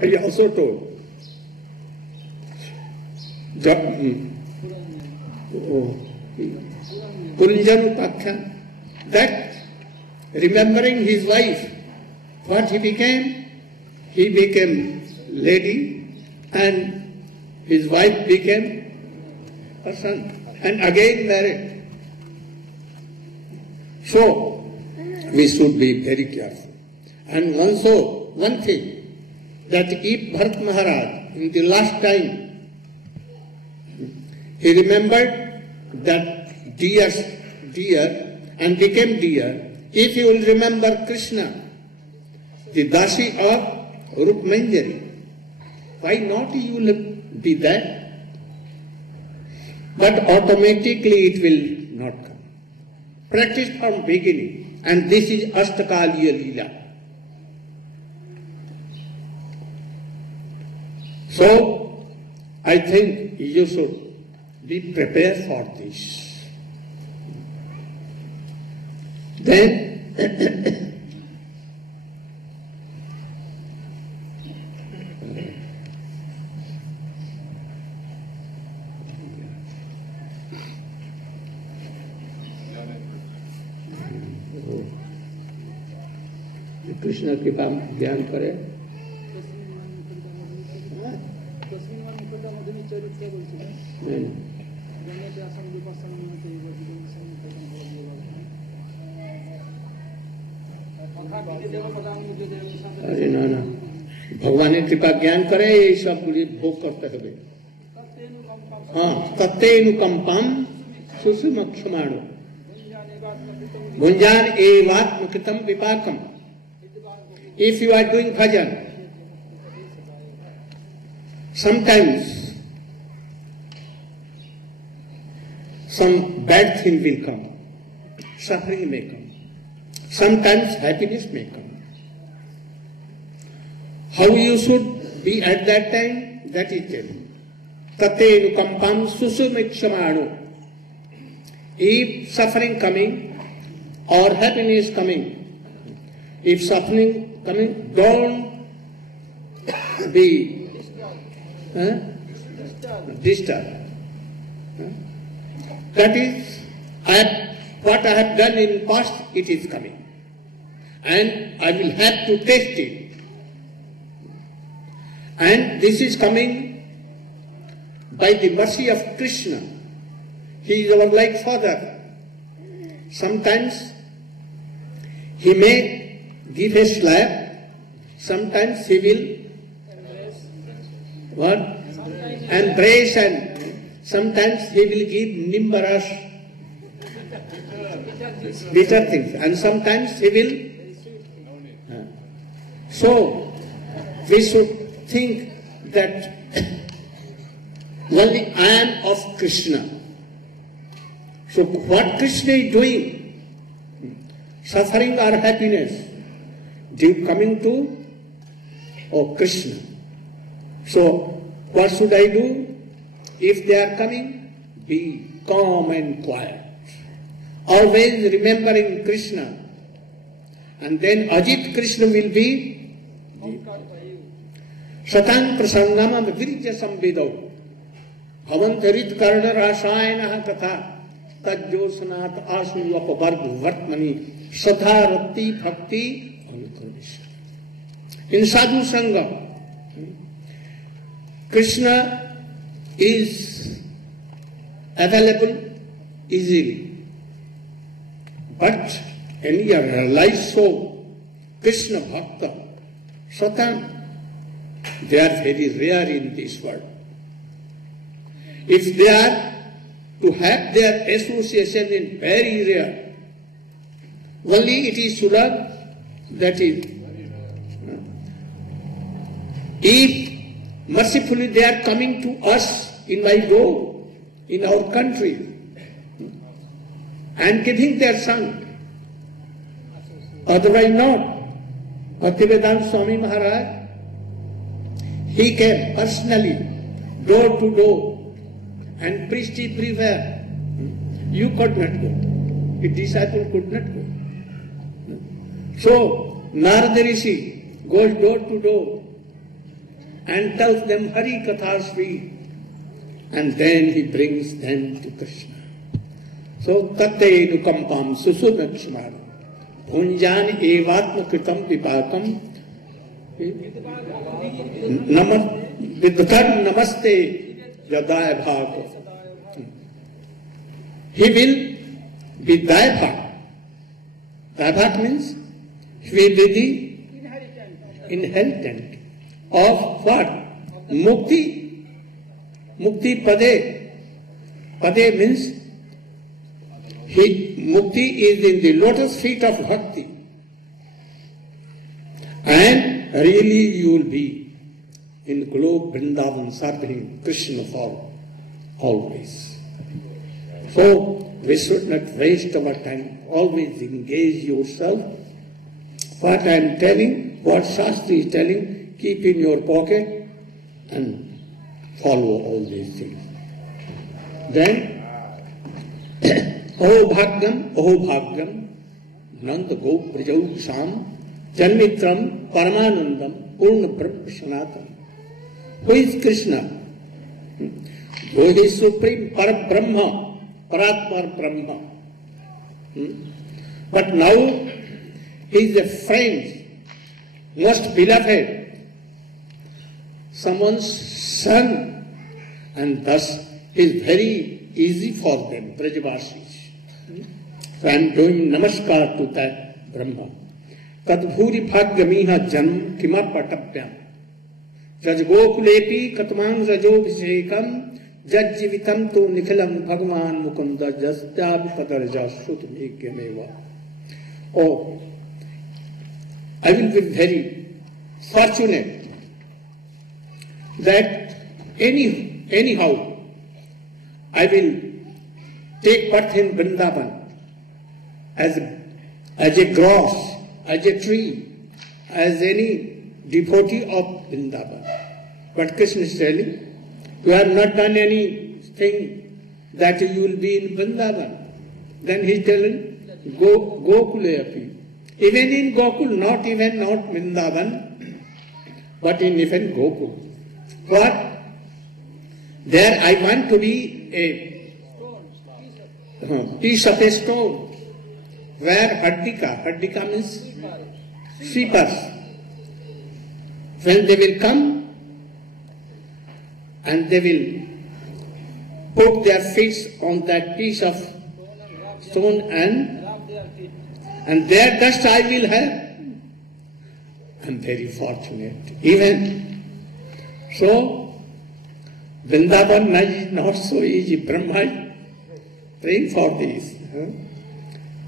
He also told. Puranjan Upakhyan, that remembering his wife, what he became lady, and his wife became a son, and again married. So, we should be very careful. And also, one thing, that if Bharat Maharaj, in the last time, he remembered that deer and became deer, if you will remember Krishna, the Dasi of Rukmanjari, why not you will be that? But automatically it will not come. Practice from beginning, and this is Astakaliya Leela. So, I think you should be prepared for this. Then, Krishna कृपा ज्ञान करे. अरे ना ना, भगवान ने कृपा ज्ञान करे, ये सब भोग करते हुए. हाँ, तत्तेनुकंपम सुसुमक्षमाणो भुंजान एवात्मकृतम विपाकम. If you are doing bhajan, sometimes some bad thing will come, suffering may come, sometimes happiness may come. How you should be at that time, that is telling. Tate nukampam susumikshamaano. If suffering coming or happiness coming, if suffering coming, don't be disturbed. That is, what I have done in past, it is coming. And I will have to test it. And this is coming by the mercy of Krishna. He is our like Father. Sometimes he may give a slap, sometimes he will embrace, and sometimes he will give nimbaras, bitter things, and sometimes he will. So we should think that only I am of Krishna. So what Krishna is doing, suffering or happiness, due coming to Krishna. So what should I do? If they are coming, be calm and quiet. Always remembering Krishna. And then Ajit Krishna will be Satang Prasangama Virja Samvidau Bhavantarit Karna Rasayana Katha Tajjosanat Asu Apavarg Vartmani Sadharati Bhakti Anukarnisha. In Sadhu Sangha, Krishna is available easily. But in your realized soul, Krishna Bhakta, Satan, they are very rare in this world. If they are to have their association in very rare, only it is Sulabh, that is. If mercifully they are coming to us in my door, in our country, and giving their son, otherwise not. Bhaktivedanta Swami Maharaj, he came personally, door to door, and preached everywhere. You could not go. His disciple could not go. So, Narada Rishi goes door to door and tells them Hari Katha Sri, and then he brings them to Krishna. So, Tate Nukampam Susudakshmara Punjan Evatma Kritam Vipakam Vidhar Namaste Yadaya Bhaka. He will be Daibhak. Daibhak means he will be the inheritant of what? Mukti. Mukti Pade. Pade means Mukti is in the lotus feet of Bhakti. And really you will be in globe Vrindavan serving Krishna for always. So we should not waste our time. Always engage yourself. What I am telling, what Shastri is telling, keep in your pocket and follow all these things. Then, Aho Bhagyam, Nanda Gop Prajau Sham, Janmitram, Paramanandam, Purna Brahma Sanatan. Who is Krishna? Who is Supreme Parabrahma, Paratmar Brahma. But now he is a friend, most beloved, someone's son, and thus he is very easy for them, Brajavasis. So I am doing namaskar to that Brahma. Tadbhuri bhagyamiha janm kimarpatapyam. Jajgokulepi katmang rajobhisekam jajjivitam tu nikhilam bhagwan mukunda jasyabi padarja sutmekemeva. Oh, I will be very fortunate that anyhow I will take birth in Vrindavan as a grass, as a tree, as any devotee of Vrindavan. But Krishna is telling, you have not done anything that you will be in Vrindavan. Then he is telling, Gokuleapi. Even in Gokul, not Vrindavan, but in even Gokul. What? There I want to be a piece of a stone where Haddika means sweepers. When they will come and they will put their feet on that piece of stone and their dust I will have. I am very fortunate. Even so, Vrindavan is not so easy. Brahma is praying for this.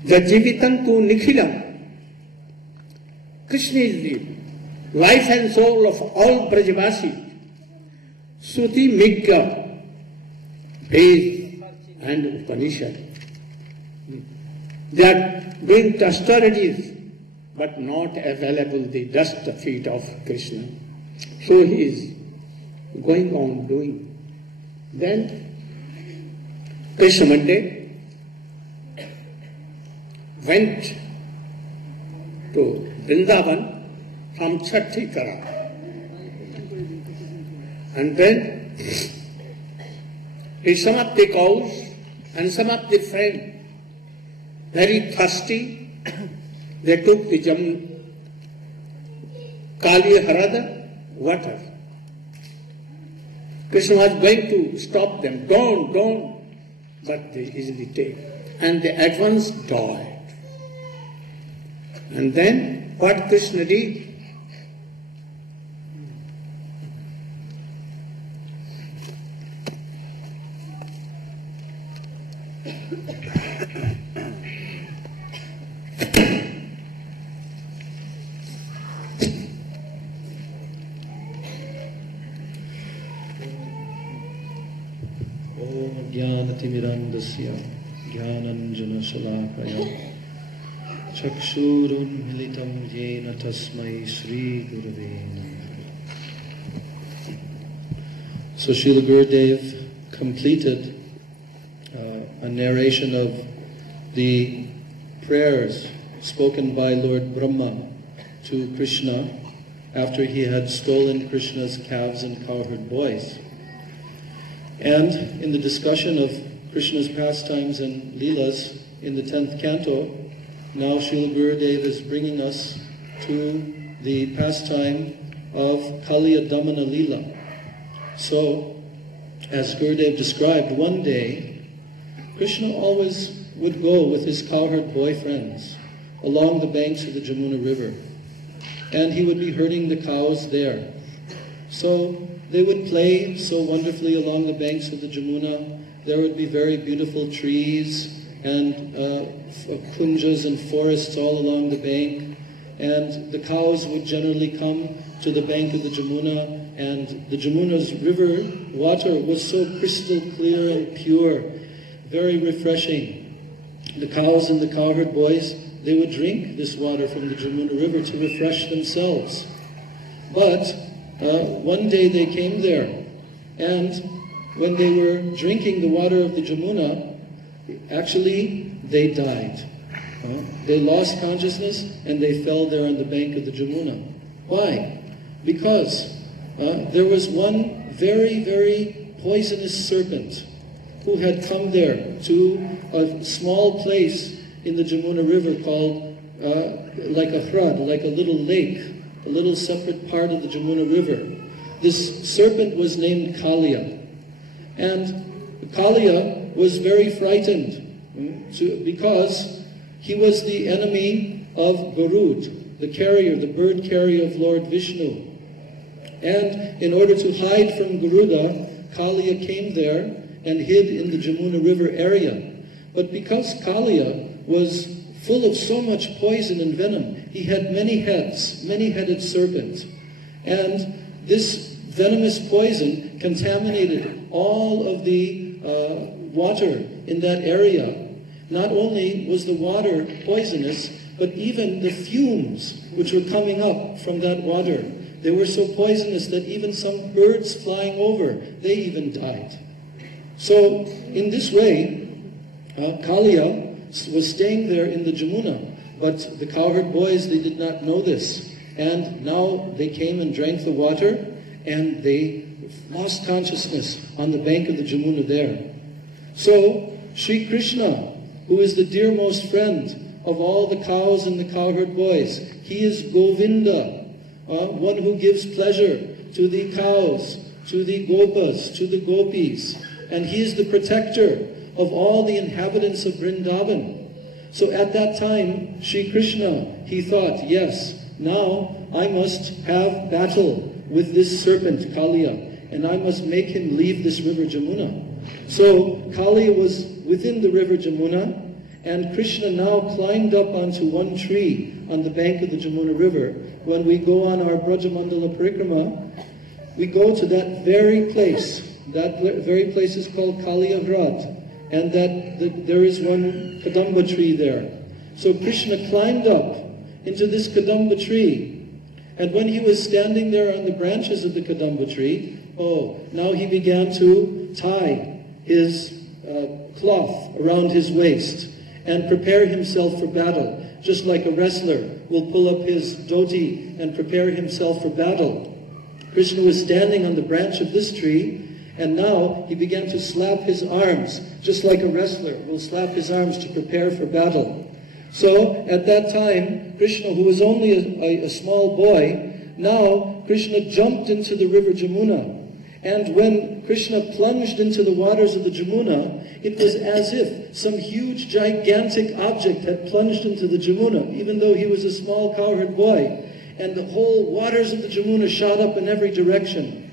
Jajivitam tu nikhilam. Krishna is the life and soul of all Brajavasis. Suti, Migya, Ved and Upanishad. They are doing austerities, but not available the dust feet of Krishna. So he is going on doing. Then Krishna one day went to Vrindavan from Chhattikara. And then he some of the cows and some of the friends, very thirsty, they took the Kali Harada water. Krishna was going to stop them. Don't. But they easily take. And they at once died. And then what Krishna did? ज्ञानतिमिरान्धस्य ज्ञानाञ्जनशलाकया चक्षुरुन्मीलितं येन तस्मै श्रीगुरवे नमः. So Srila Gurudev completed a narration of the prayers spoken by Lord Brahma to Krishna after he had stolen Krishna's calves and cowherd boys. And in the discussion of Krishna's pastimes and Leelas in the 10th canto, now Srila Gurudev is bringing us to the pastime of Kaliya Damana Leela. So, as Gurudev described, one day, Krishna always would go with his cowherd boy friends along the banks of the Jamuna River, and he would be herding the cows there. So they would play so wonderfully along the banks of the Jamuna. There would be very beautiful trees and kunjas and forests all along the bank, and the cows would generally come to the bank of the Jamuna, and the Jamuna's river water was so crystal clear and pure, very refreshing. The cows and the cowherd boys, they would drink this water from the Jamuna River to refresh themselves. But one day they came there, and when they were drinking the water of the Jamuna, actually they died. They lost consciousness and they fell there on the bank of the Jamuna. Why? Because there was one very, very poisonous serpent who had come there to a small place in the Jamuna River called like a hrad, like a little lake, a little separate part of the Jamuna River. This serpent was named Kaliya. And Kaliya was very frightened because he was the enemy of Garud, the carrier, the bird carrier of Lord Vishnu. And in order to hide from Garuda, Kaliya came there and hid in the Jamuna River area. But because Kaliya was full of so much poison and venom, he had many heads, many-headed serpent. And this venomous poison contaminated all of the water in that area. Not only was the water poisonous, but even the fumes which were coming up from that water, they were so poisonous that even some birds flying over, they even died. So in this way, Kaliya was staying there in the Jamuna, but the cowherd boys, they did not know this. And now they came and drank the water, and they lost consciousness on the bank of the Jamuna there. So Sri Krishna, who is the dearmost friend of all the cows and the cowherd boys, he is Govinda, one who gives pleasure to the cows, to the gopas, to the gopis, and he is the protector of all the inhabitants of Vrindavan. So at that time, Sri Krishna, he thought, yes, now I must have battle with this serpent, Kaliya, and I must make him leave this river Jamuna. So Kaliya was within the river Jamuna, and Krishna now climbed up onto one tree on the bank of the Jamuna River. When we go on our Brajamandala Parikrama, we go to that very place. That very place is called Kaliya Hrad, and there is one Kadamba tree there. So Krishna climbed up into this Kadamba tree, and when he was standing there on the branches of the Kadamba tree, now he began to tie his cloth around his waist and prepare himself for battle, just like a wrestler will pull up his dhoti and prepare himself for battle. Krishna was standing on the branch of this tree, and now he began to slap his arms, just like a wrestler will slap his arms to prepare for battle. So at that time, Krishna, who was only a small boy, now Krishna jumped into the river Jamuna. And when Krishna plunged into the waters of the Jamuna, it was as if some huge, gigantic object had plunged into the Jamuna, even though he was a small cowherd boy. And the whole waters of the Jamuna shot up in every direction.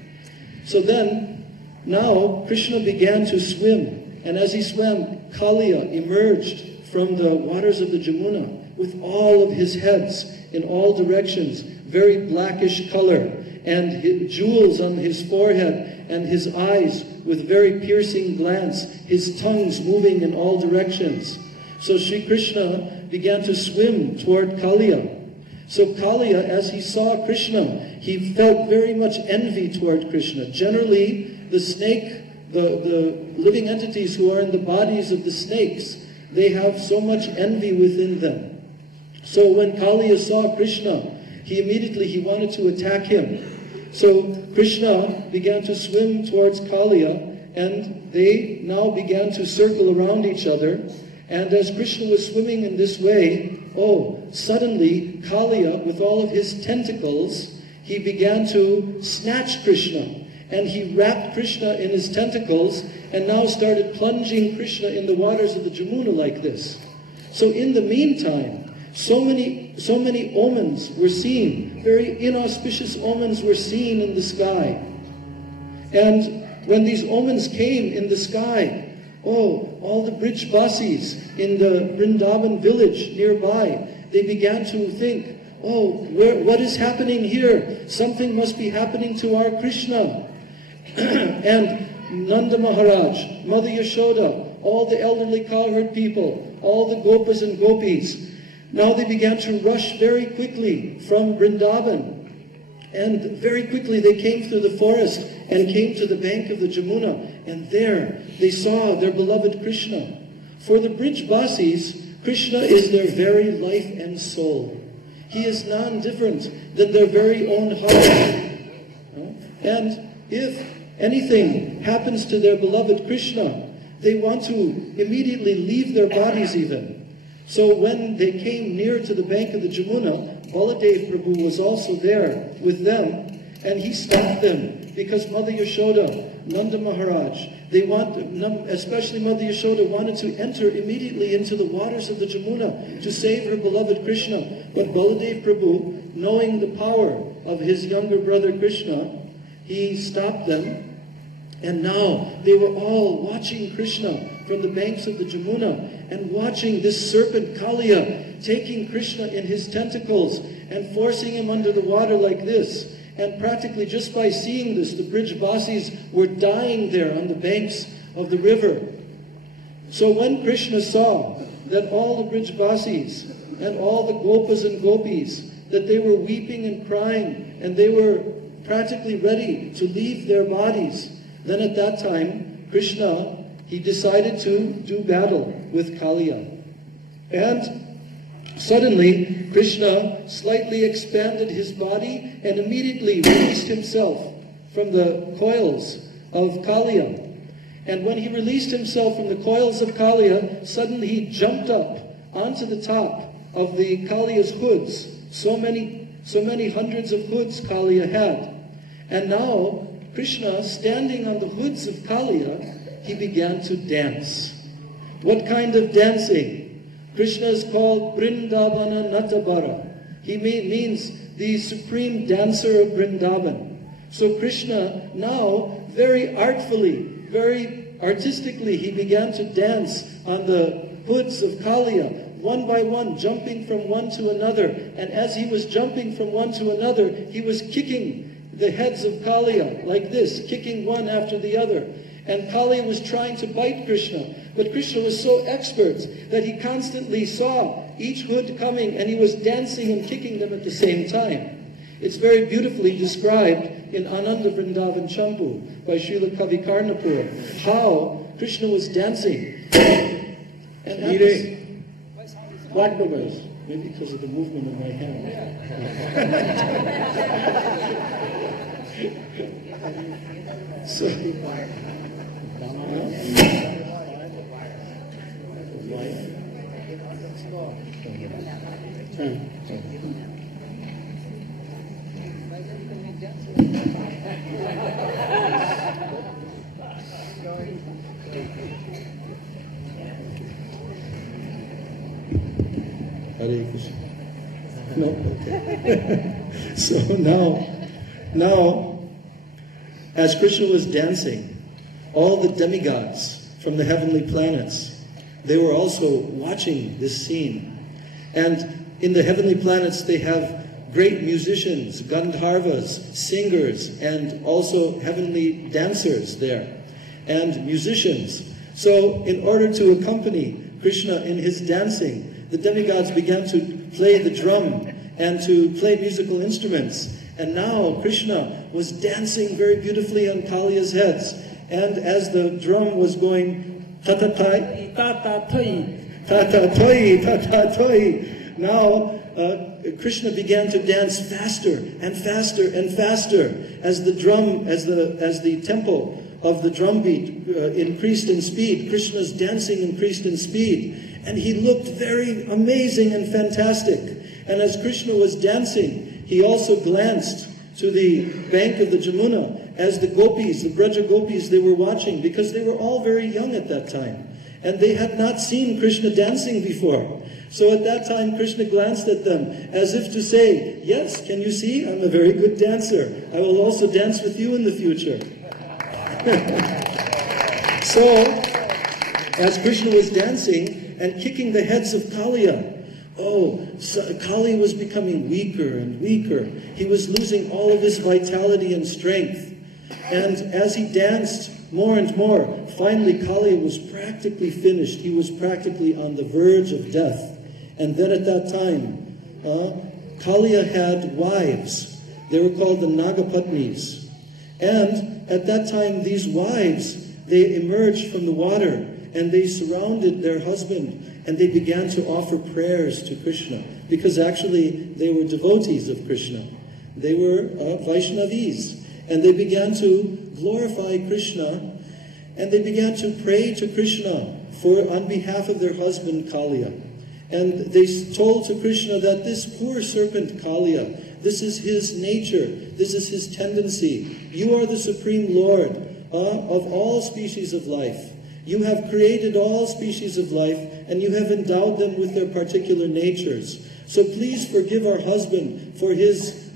So then, now Krishna began to swim. And as he swam, Kaliya emerged from the waters of the Jamuna with all of his heads in all directions, very blackish color, and jewels on his forehead, and his eyes with very piercing glance, his tongues moving in all directions. So Sri Krishna began to swim toward Kaliya. So Kaliya, as he saw Krishna, he felt very much envy toward Krishna. Generally, the snake, the living entities who are in the bodies of the snakes, they have so much envy within them. So when Kaliya saw Krishna, he wanted to attack him. So Krishna began to swim towards Kaliya, and they now began to circle around each other. And as Krishna was swimming in this way, suddenly Kaliya, with all of his tentacles, he began to snatch Krishna. And he wrapped Krishna in his tentacles and now started plunging Krishna in the waters of the Jamuna like this. So in the meantime, so many omens were seen, very inauspicious omens were seen in the sky. And when these omens came in the sky, all the Brijbasis in the Vrindavan village nearby, they began to think, what is happening here? Something must be happening to our Krishna. And Nanda Maharaj, Mother Yashoda, all the elderly cowherd people, all the gopas and gopis, now they began to rush very quickly from Vrindavan. And very quickly they came through the forest and came to the bank of the Jamuna. And there they saw their beloved Krishna. For the Brijbasis, Krishna is their very life and soul. He is non-different than their very own heart. And if anything happens to their beloved Krishna, they want to immediately leave their bodies even. So when they came near to the bank of the Jamuna, Baladev Prabhu was also there with them, and he stopped them because Mother Yashoda, Nanda Maharaj, especially Mother Yashoda, wanted to enter immediately into the waters of the Jamuna to save her beloved Krishna. But Baladev Prabhu, knowing the power of his younger brother Krishna, he stopped them. And now they were all watching Krishna from the banks of the Jamuna and watching this serpent Kaliya taking Krishna in his tentacles and forcing him under the water like this. And practically just by seeing this, the Brijbasis were dying there on the banks of the river. So when Krishna saw that all the Brijbasis and all the gopas and gopis, that they were weeping and crying and they were practically ready to leave their bodies, then at that time, Krishna, he decided to do battle with Kaliya. And suddenly, Krishna slightly expanded his body and immediately released himself from the coils of Kaliya. And when he released himself from the coils of Kaliya, suddenly he jumped up onto the top of the Kaliya's hoods. So many hundreds of hoods Kaliya had. And now, Krishna, standing on the hoods of Kaliya, he began to dance. What kind of dancing? Krishna is called Vrindavana Natabara. He means the supreme dancer of Vrindavan. So Krishna now, very artfully, very artistically, he began to dance on the hoods of Kaliya, one by one, jumping from one to another. And as he was jumping from one to another, he was kicking the heads of Kaliya like this, kicking one after the other. And Kaliya was trying to bite Krishna. But Krishna was so expert that he constantly saw each hood coming and he was dancing and kicking them at the same time. It's very beautifully described in Ananda Vrindavan Champu by Srila Kavi Karnapur, how Krishna was dancing. And what bubbles? Maybe because of the movement of my hand. So, Hare Krishna. No, okay. So now, as Krishna was dancing, all the demigods from the heavenly planets, they were also watching this scene. And in the heavenly planets, they have great musicians, Gandharvas, singers, and also heavenly dancers there, and musicians. So in order to accompany Krishna in his dancing, the demigods began to play the drum and to play musical instruments. And now Krishna was dancing very beautifully on Kaliya's heads. And as the drum was going, ta-ta-tai, ta-ta-toi, ta-ta-toi, ta-ta-toi, now Krishna began to dance faster and faster and faster as the tempo of the drum beat increased in speed. Krishna's dancing increased in speed, and he looked very amazing and fantastic. And as Krishna was dancing, he also glanced to the bank of the Jamuna as the gopis, the Braja gopis, they were watching, because they were all very young at that time, and they had not seen Krishna dancing before. So at that time, Krishna glanced at them as if to say, yes, can you see? I'm a very good dancer. I will also dance with you in the future. So, as Krishna was dancing and kicking the heads of Kaliya, Kali was becoming weaker and weaker. He was losing all of his vitality and strength. And as he danced more and more, finally Kali was practically finished. He was practically on the verge of death. And then at that time, Kaliya had wives. They were called the Nagapatnis. And at that time, these wives, they emerged from the water and they surrounded their husband and they began to offer prayers to Krishna, because actually they were devotees of Krishna. They were Vaishnavis, and they began to glorify Krishna, and they began to pray to Krishna on behalf of their husband Kaliya. And they told to Krishna that this poor serpent Kaliya, this is his nature, this is his tendency. You are the Supreme Lord of all species of life. You have created all species of life, and you have endowed them with their particular natures. So please forgive our husband for his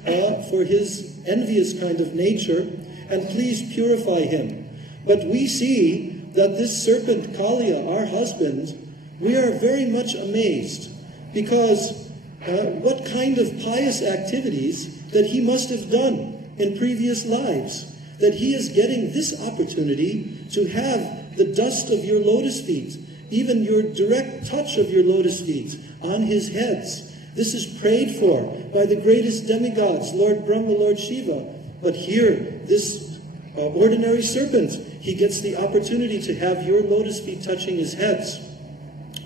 envious kind of nature, and please purify him. But we see that this serpent Kaliya, our husband, we are very much amazed, because what kind of pious activities that he must have done in previous lives, that he is getting this opportunity to have the dust of your lotus feet, even your direct touch of your lotus feet on his heads. This is prayed for by the greatest demigods, Lord Brahma, Lord Shiva. But here, this ordinary serpent, he gets the opportunity to have your lotus feet touching his heads.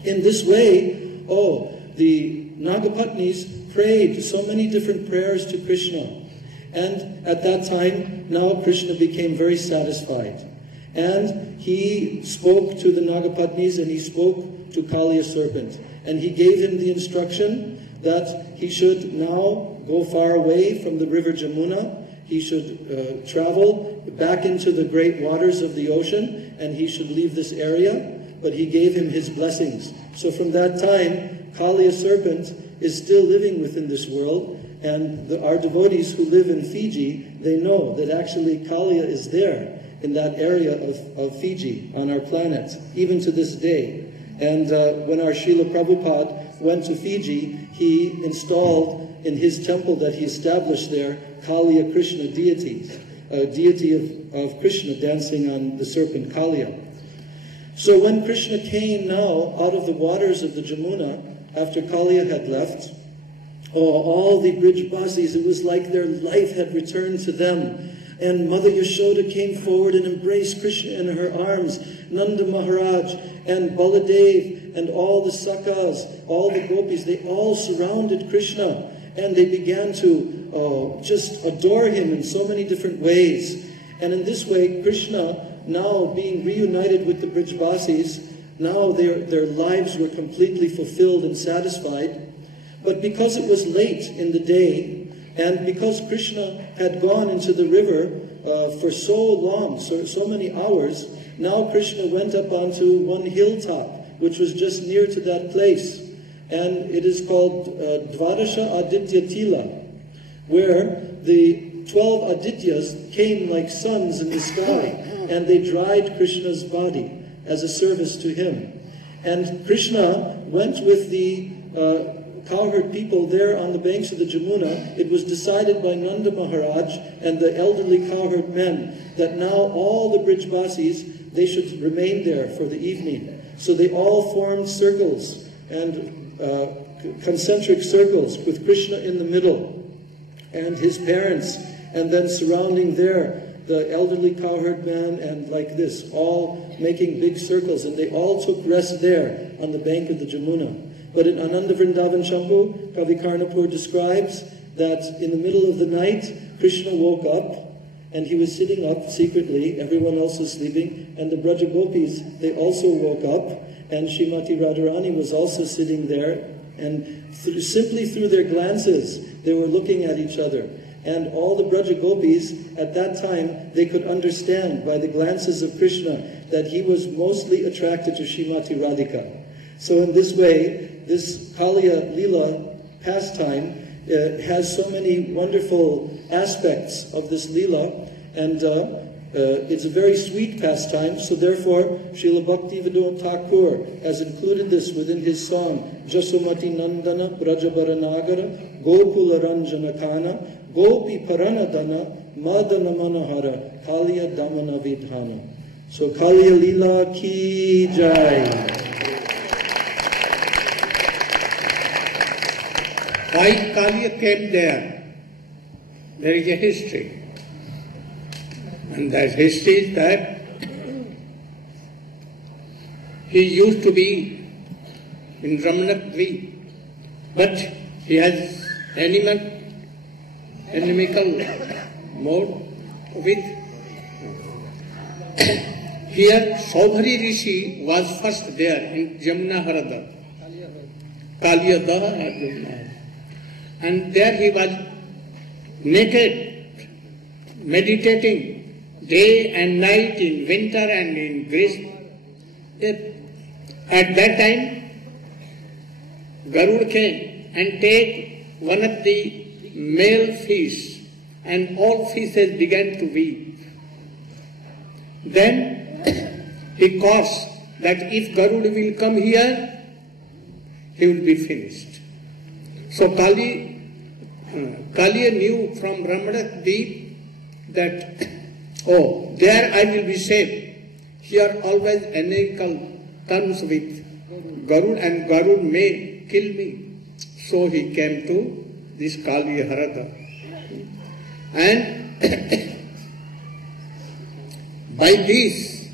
In this way, the Nagapatnis prayed so many different prayers to Krishna. And at that time, now Krishna became very satisfied. And he spoke to the Nagapatnis, and he spoke to Kaliya serpent. And he gave him the instruction that he should now go far away from the river Jamuna. He should travel back into the great waters of the ocean, and he should leave this area. But he gave him his blessings. So from that time, Kaliya serpent is still living within this world. And our devotees who live in Fiji, they know that actually Kaliya is there in that area of Fiji, on our planet, even to this day. And when our Srila Prabhupada went to Fiji, he installed in his temple that he established there, Kaliya Krishna deities, a deity of Krishna dancing on the serpent Kaliya. So when Krishna came now out of the waters of the Jamuna, after Kaliya had left, all the Brijbasis, it was like their life had returned to them. And Mother Yashoda came forward and embraced Krishna in her arms. Nanda Maharaj and Baladev and all the Sakas, all the gopis, they all surrounded Krishna. And they began to just adore him in so many different ways. And in this way, Krishna, now being reunited with the Brijbasis, now their lives were completely fulfilled and satisfied. But because it was late in the day, and because Krishna had gone into the river for so long, so many hours, now Krishna went up onto one hilltop, which was just near to that place. And it is called Dvadasha Aditya Tila, where the 12 Adityas came like suns in the sky, and they dried Krishna's body as a service to him. And Krishna went with the cowherd people there on the banks of the Jamuna. It was decided by Nanda Maharaj and the elderly cowherd men that now all the Brijbasis, they should remain there for the evening. So they all formed circles and concentric circles with Krishna in the middle and his parents, and then surrounding there the elderly cowherd man, and like this, all making big circles, and they all took rest there on the bank of the Jamuna. But in Ananda Vrindavan Shambhu, Kavi Karnapur describes that in the middle of the night, Krishna woke up, and he was sitting up secretly, everyone else was sleeping, and the Braja Gopis, they also woke up, and Srimati Radharani was also sitting there, and simply through their glances, they were looking at each other. And all the Braja Gopis, at that time, they could understand by the glances of Krishna that he was mostly attracted to Srimati Radhika. So in this way, this Kaliya Leela pastime has so many wonderful aspects of this Leela, and it's a very sweet pastime, so therefore Srila Bhaktivedanta Thakur has included this within his song, Jasumati Nandana Brajabaranagara Gokula Ranjana Kana Gopi Paranadana Madana Manahara Kaliya Damana Vidhana. So Kaliya Leela ki jai. Why Kaliya came there? There is a history. And that history is that he used to be in Ramanakdweep, but he has animical mode with. Here Saudhari Rishi was first there in Jamuna Harada. Kaliya Daha. And there he was naked, meditating day and night, in winter and in Grishma. At that time, Garud came and take one of the male fish, and all fishes began to weep. Then he caused that if Garud will come here, he will be finished. So Kaliya knew from Ramanakdweep that, oh, there I will be safe. Here always unequal terms with Garud, and Garud may kill me. So he came to this Kaliya Harada. And by this,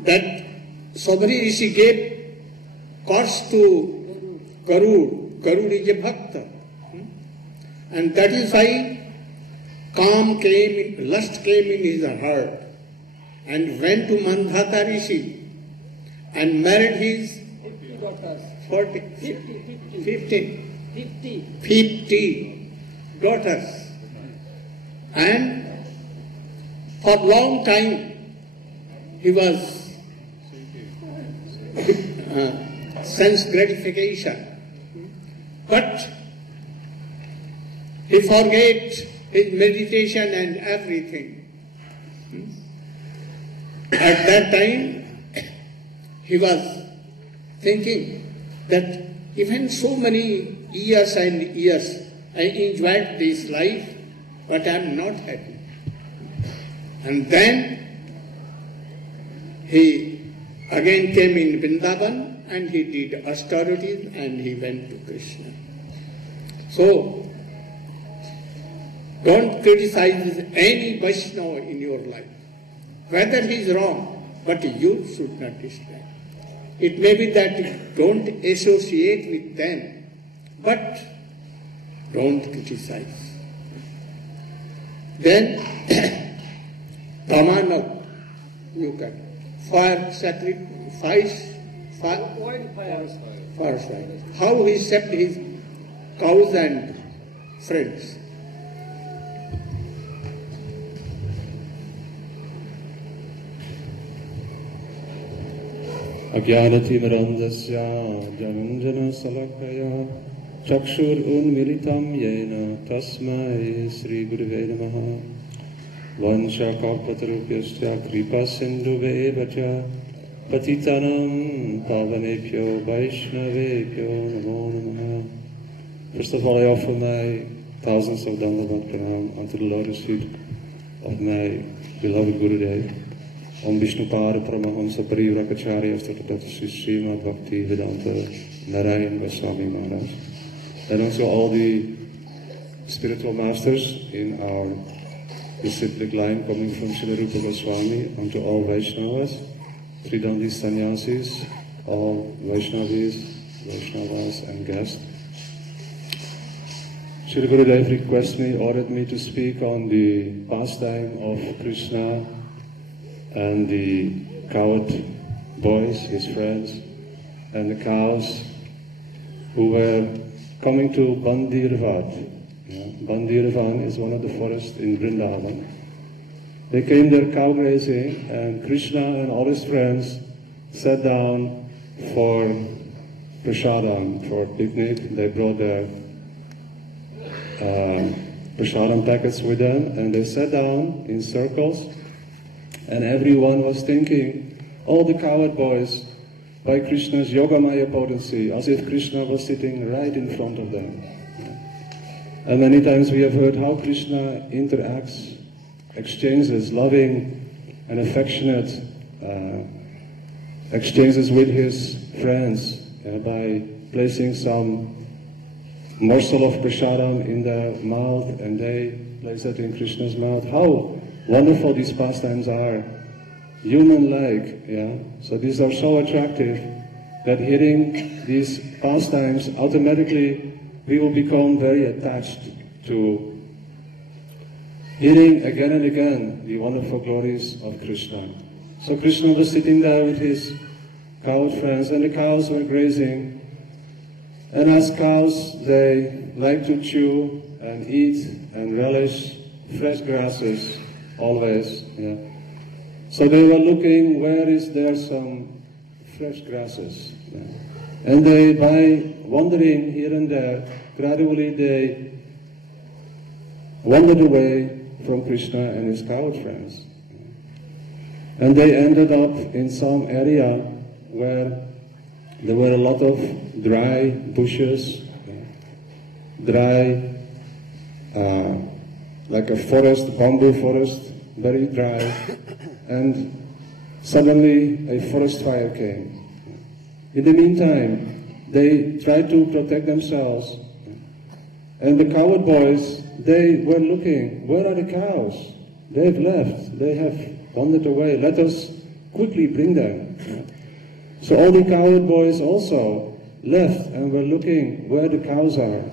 that Saudhari Rishi gave course to Garud. Garud is a bhakta. And that is why lust came in his heart, and went to Mandhata Rishi and married his 50 daughters. And for a long time he was sense gratification. But he forget his meditation and everything. At that time, he was thinking that even so many years and years I enjoyed this life, but I am not happy. And then he again came in Vrindavan and he did austerities and he went to Krishna. So, don't criticize any Vaishnava in your life. Whether he is wrong, but you should not destroy. It may be that you don't associate with them, but don't criticize. Then, Tamanav, you can fire sacrifice, fire. How he saved his cows and friends. Ajnanatimirandasya jananjana salakaya chakshur unmilitam yena tasmai Sri Gurave Namaha Vansha kalpatarupyasya kripa sindhuvevacha patitanam pavanebhyo vaishnavebhyo namo namaha. First of all, I offer my thousands of Dandavat Pranam unto the lotus feet of my beloved Gurudev. Om Vishnupada Paramahamsa Parivrakacharya After Srimad Bhakti Vedanta Narayana Swami Maharaj. And also all the spiritual masters in our disciplic line coming from Srila Rupa Goswami, unto all Vaishnavas, Tridandi Sannyasis, all Vaishnavis, Vaishnavas and guests. Srila Gurudev ordered me to speak on the pastime of Krishna and the coward boys, his friends, and the cows who were coming to Bandirvat. Bandirvan is one of the forests in Vrindavan. They came there cow grazing, and Krishna and all his friends sat down for prasadam, for picnic. They brought their prasadam packets with them, and they sat down in circles, and everyone was thinking, all the coward boys, by Krishna's Yogamaya potency, as if Krishna was sitting right in front of them. And many times we have heard how Krishna interacts, exchanges loving and affectionate exchanges with his friends by placing some morsel of prasadam in their mouth, and they place it in Krishna's mouth. How wonderful these pastimes are, human-like, yeah? So these are so attractive that hearing these pastimes, automatically we will become very attached to hearing again and again the wonderful glories of Krishna. So Krishna was sitting there with his cow friends, and the cows were grazing. And as cows, they like to chew and eat and relish fresh grasses, always. Yeah. So they were looking, where is there some fresh grasses? Yeah. And they, by wandering here and there, gradually they wandered away from Krishna and his coward friends. And they ended up in some area where there were a lot of dry bushes, dry, like a forest, bamboo forest, very dry, and suddenly a forest fire came. In the meantime, they tried to protect themselves, and the coward boys, they were looking, where are the cows? They've left, they have wandered away, let us quickly bring them. So all the coward boys also left and were looking where the cows are.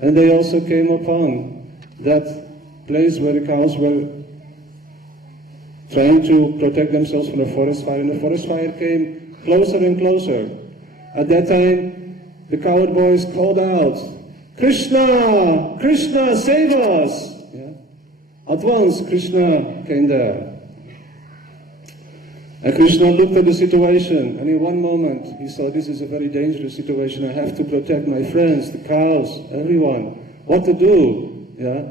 And they also came upon that place where the cows were trying to protect themselves from the forest fire, and the forest fire came closer and closer. At that time, the coward boys called out, Krishna! Krishna, save us! Yeah. At once, Krishna came there. And Krishna looked at the situation, and in one moment, he saw, this is a very dangerous situation. I have to protect my friends, the cows, everyone. What to do? Yeah?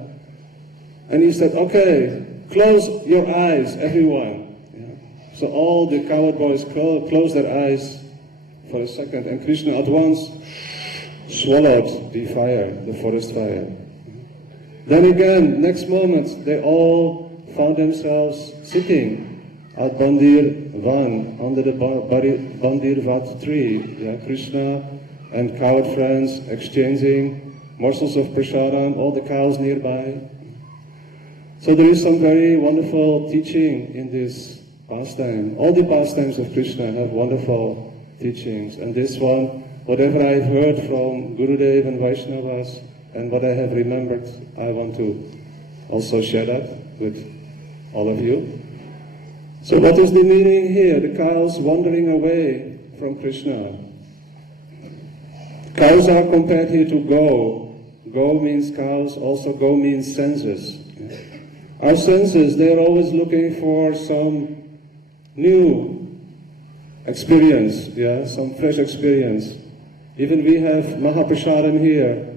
And he said, okay, close your eyes, everyone. Yeah? So all the coward boys closed their eyes for a second, and Krishna at once swallowed the fire, the forest fire. Then again, next moment, they all found themselves sitting at Bandir Van, under the Bandir Vat tree. Yeah, Krishna and coward friends exchanging morsels of prasadam, all the cows nearby. So there is some very wonderful teaching in this pastime. All the pastimes of Krishna have wonderful teachings, and this one, whatever I've heard from Gurudev and Vaishnavas, and what I have remembered, I want to also share that with all of you. So what is the meaning here? The cows wandering away from Krishna. Cows are compared here to go. Go means cows, also go means senses. Our senses, they are always looking for some new experience, yeah, some fresh experience. Even we have Mahaprasadam here.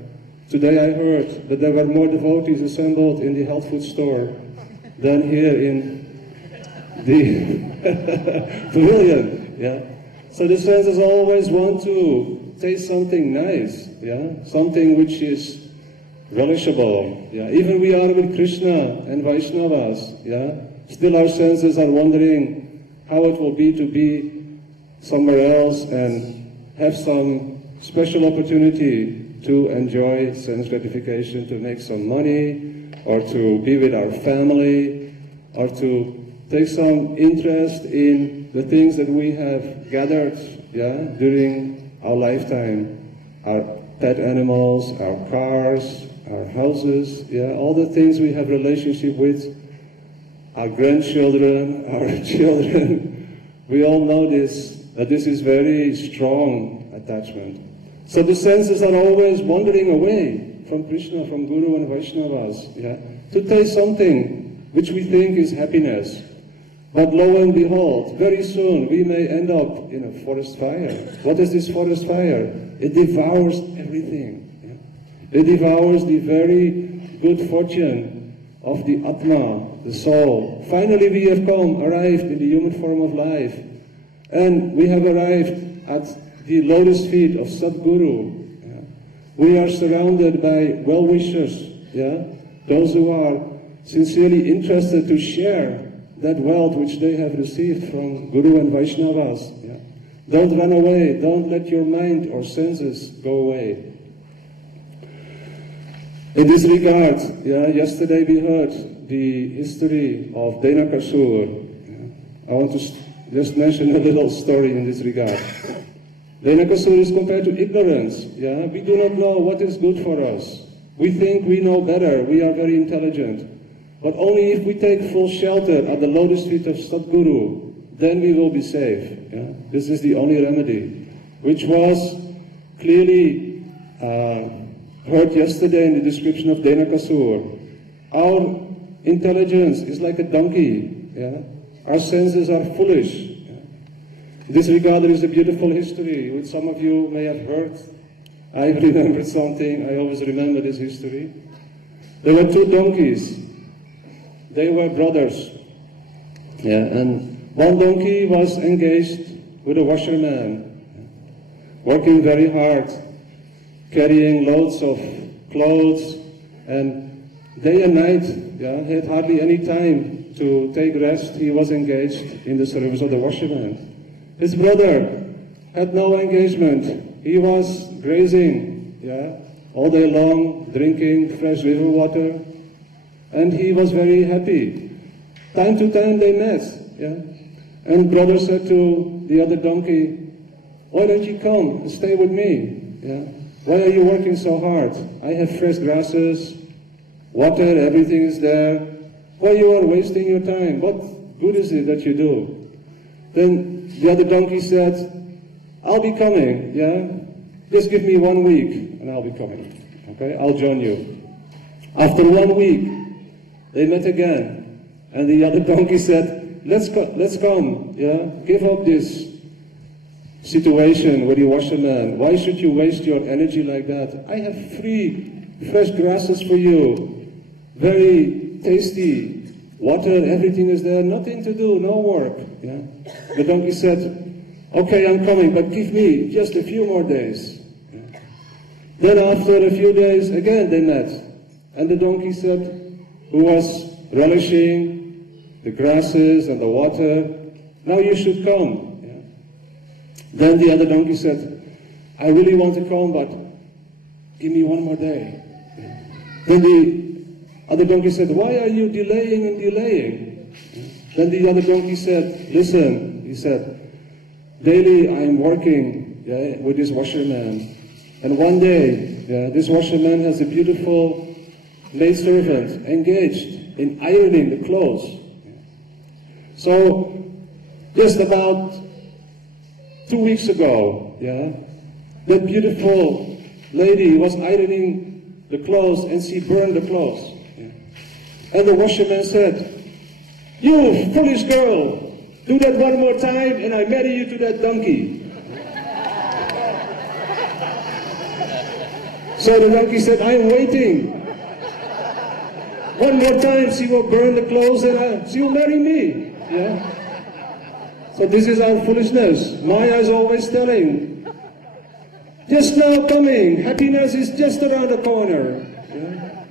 Today I heard that there were more devotees assembled in the health food store than here in the pavilion, yeah. So the senses always want to taste something nice, yeah, something which is relishable, yeah. Even we are with Krishna and Vaishnavas, yeah. Still our senses are wondering how it will be to be somewhere else and have some special opportunity to enjoy sense gratification, to make some money, or to be with our family, or to take some interest in the things that we have gathered, yeah, during our lifetime, our pet animals, our cars, our houses, yeah, all the things we have relationship with, our grandchildren, our children. We all know this, that this is very strong attachment. So the senses are always wandering away from Krishna, from Guru and Vaishnavas, yeah, to taste something which we think is happiness. But lo and behold, very soon we may end up in a forest fire. What is this forest fire? It devours everything. Yeah? It devours the very good fortune of the Atma, the soul. Finally we have arrived in the human form of life. And we have arrived at the lotus feet of Sadguru. Yeah? We are surrounded by well-wishers, yeah? Those who are sincerely interested to share that wealth which they have received from Guru and Vaishnavas. Yeah? Don't run away. Don't let your mind or senses go away. In this regard, yeah, yesterday we heard the history of Dhenukasur. Yeah? I want to just mention a little story in this regard. Dhenukasur is compared to ignorance. Yeah? We do not know what is good for us. We think we know better. We are very intelligent. But only if we take full shelter at the lotus feet of Sadguru, then we will be safe. Yeah? This is the only remedy, which was clearly heard yesterday in the description of Dhenukasur. Our intelligence is like a donkey. Yeah? Our senses are foolish. Yeah? In this regard, there is a beautiful history, which some of you may have heard. I remembered something. I always remember this history. There were two donkeys. They were brothers, yeah, and one donkey was engaged with a washerman, working very hard, carrying loads of clothes, and day and night, yeah, he had hardly any time to take rest. He was engaged in the service of the washerman. His brother had no engagement. He was grazing, yeah, all day long, drinking fresh river water. And he was very happy. Time to time they met, yeah. And brother said to the other donkey, "Why don't you come and stay with me? Yeah. Why are you working so hard? I have fresh grasses, water, everything is there. Why you are wasting your time? What good is it that you do?" Then the other donkey said, "I'll be coming, yeah. Just give me 1 week and I'll be coming. Okay, I'll join you." After 1 week, they met again, and the other donkey said, let's come, yeah? Give up this situation with your washerman. Why should you waste your energy like that? I have free, fresh grasses for you, very tasty, water, everything is there, nothing to do, no work. Yeah? The donkey said, "Okay, I'm coming, but give me just a few more days." Yeah? Then after a few days, again they met, and the donkey said, who was relishing the grasses and the water, "Now you should come." Yeah. Then the other donkey said, "I really want to come, but give me 1 more day." Yeah. Then the other donkey said, "Why are you delaying and delaying?" Yeah. Then the other donkey said, "Listen," he said, "daily I am working, yeah, with this washerman, and one day, yeah, this washerman has a beautiful maidservant engaged in ironing the clothes. So, just about 2 weeks ago, yeah, that beautiful lady was ironing the clothes and she burned the clothes. Yeah. And the washerman said, "You foolish girl, do that 1 more time and I marry you to that donkey." So the donkey said, "I am waiting. 1 more time, she will burn the clothes and she will marry me." Yeah? So this is our foolishness. Maya is always telling, just now coming, happiness is just around the corner. Yeah?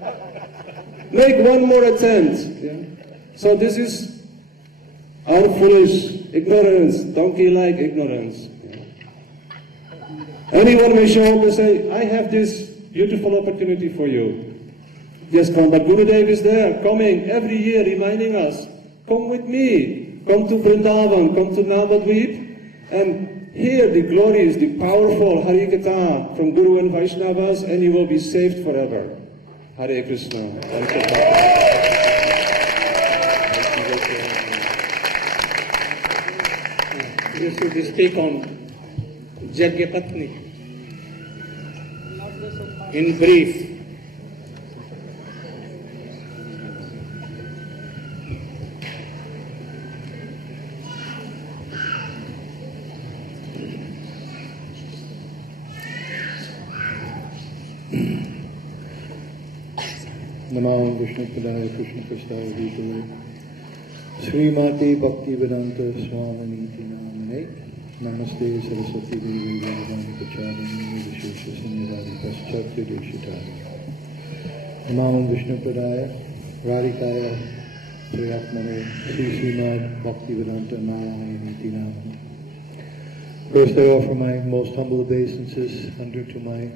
Make 1 more attempt. Yeah? So this is our foolish ignorance, donkey-like ignorance. Yeah? Anyone may show up and say, "I have this beautiful opportunity for you. Just come." But Gurudev is there, coming every year, reminding us, "Come with me, come to Vrindavan, come to Navadvip, and Hear the glorious, the powerful Harikatha from Guru and Vaishnavas, and you will be saved forever. Hare Krishna. This should speak on Jagyapatni. In brief, Namo Vishnu Padaya Krishna Prasthaya Bhutale Srimati Bhakti Vedanta Swami Namane Namaste Saraswati Devi Vajrani Pacharani Vishesha Sannivadi Paschatya Deshitari Namo Vishnu Padaya Radhikaya Priyatmane Sri Srimad Bhakti Vedanta Narayana Namane. First I offer my most humble obeisances to my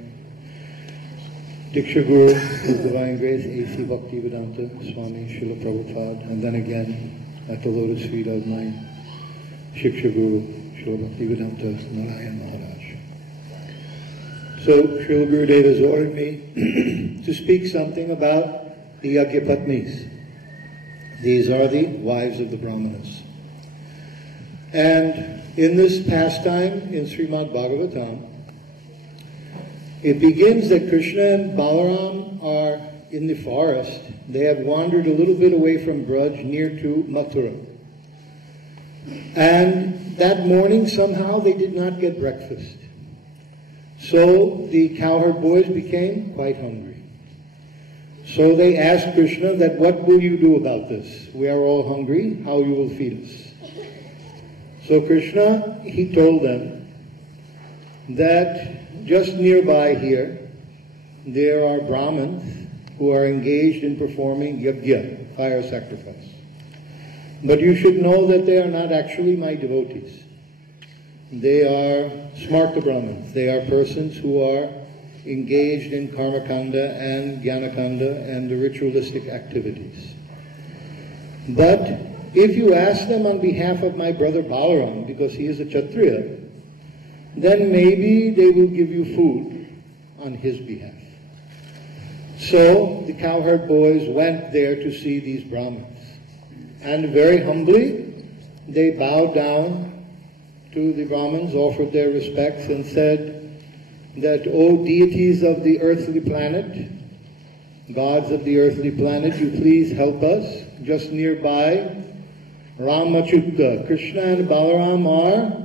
Diksha Guru, His Divine Grace, A.C. Bhaktivedanta Swami Srila Prabhupada, and then again at the lotus feet of my Shiksha Guru, Srila Bhaktivedanta Narayana Maharaj. So, Srila Gurudev has ordered me to speak something about the Yagyapatnis. These are the wives of the Brahmanas. And in this pastime in Srimad Bhagavatam, it begins that Krishna and Balaram are in the forest. They have wandered a little bit away from Braj near to Mathura. And that morning somehow they did not get breakfast. So the cowherd boys became quite hungry. So they asked Krishna that, what will you do about this? We are all hungry, how you will feed us? So Krishna, he told them that just nearby here, there are Brahmins who are engaged in performing yajna, fire sacrifice. But you should know that they are not actually my devotees. They are smarta Brahmins. They are persons who are engaged in karmakanda and jnanakanda and the ritualistic activities. But if you ask them on behalf of my brother Balaram, because he is a Kshatriya, then maybe they will give you food on his behalf. So the cowherd boys went there to see these Brahmins. And very humbly, they bowed down to the Brahmins, offered their respects, and said that, O deities of the earthly planet, gods of the earthly planet, you please help us. Just nearby, Ramachutta, Krishna and Balaram are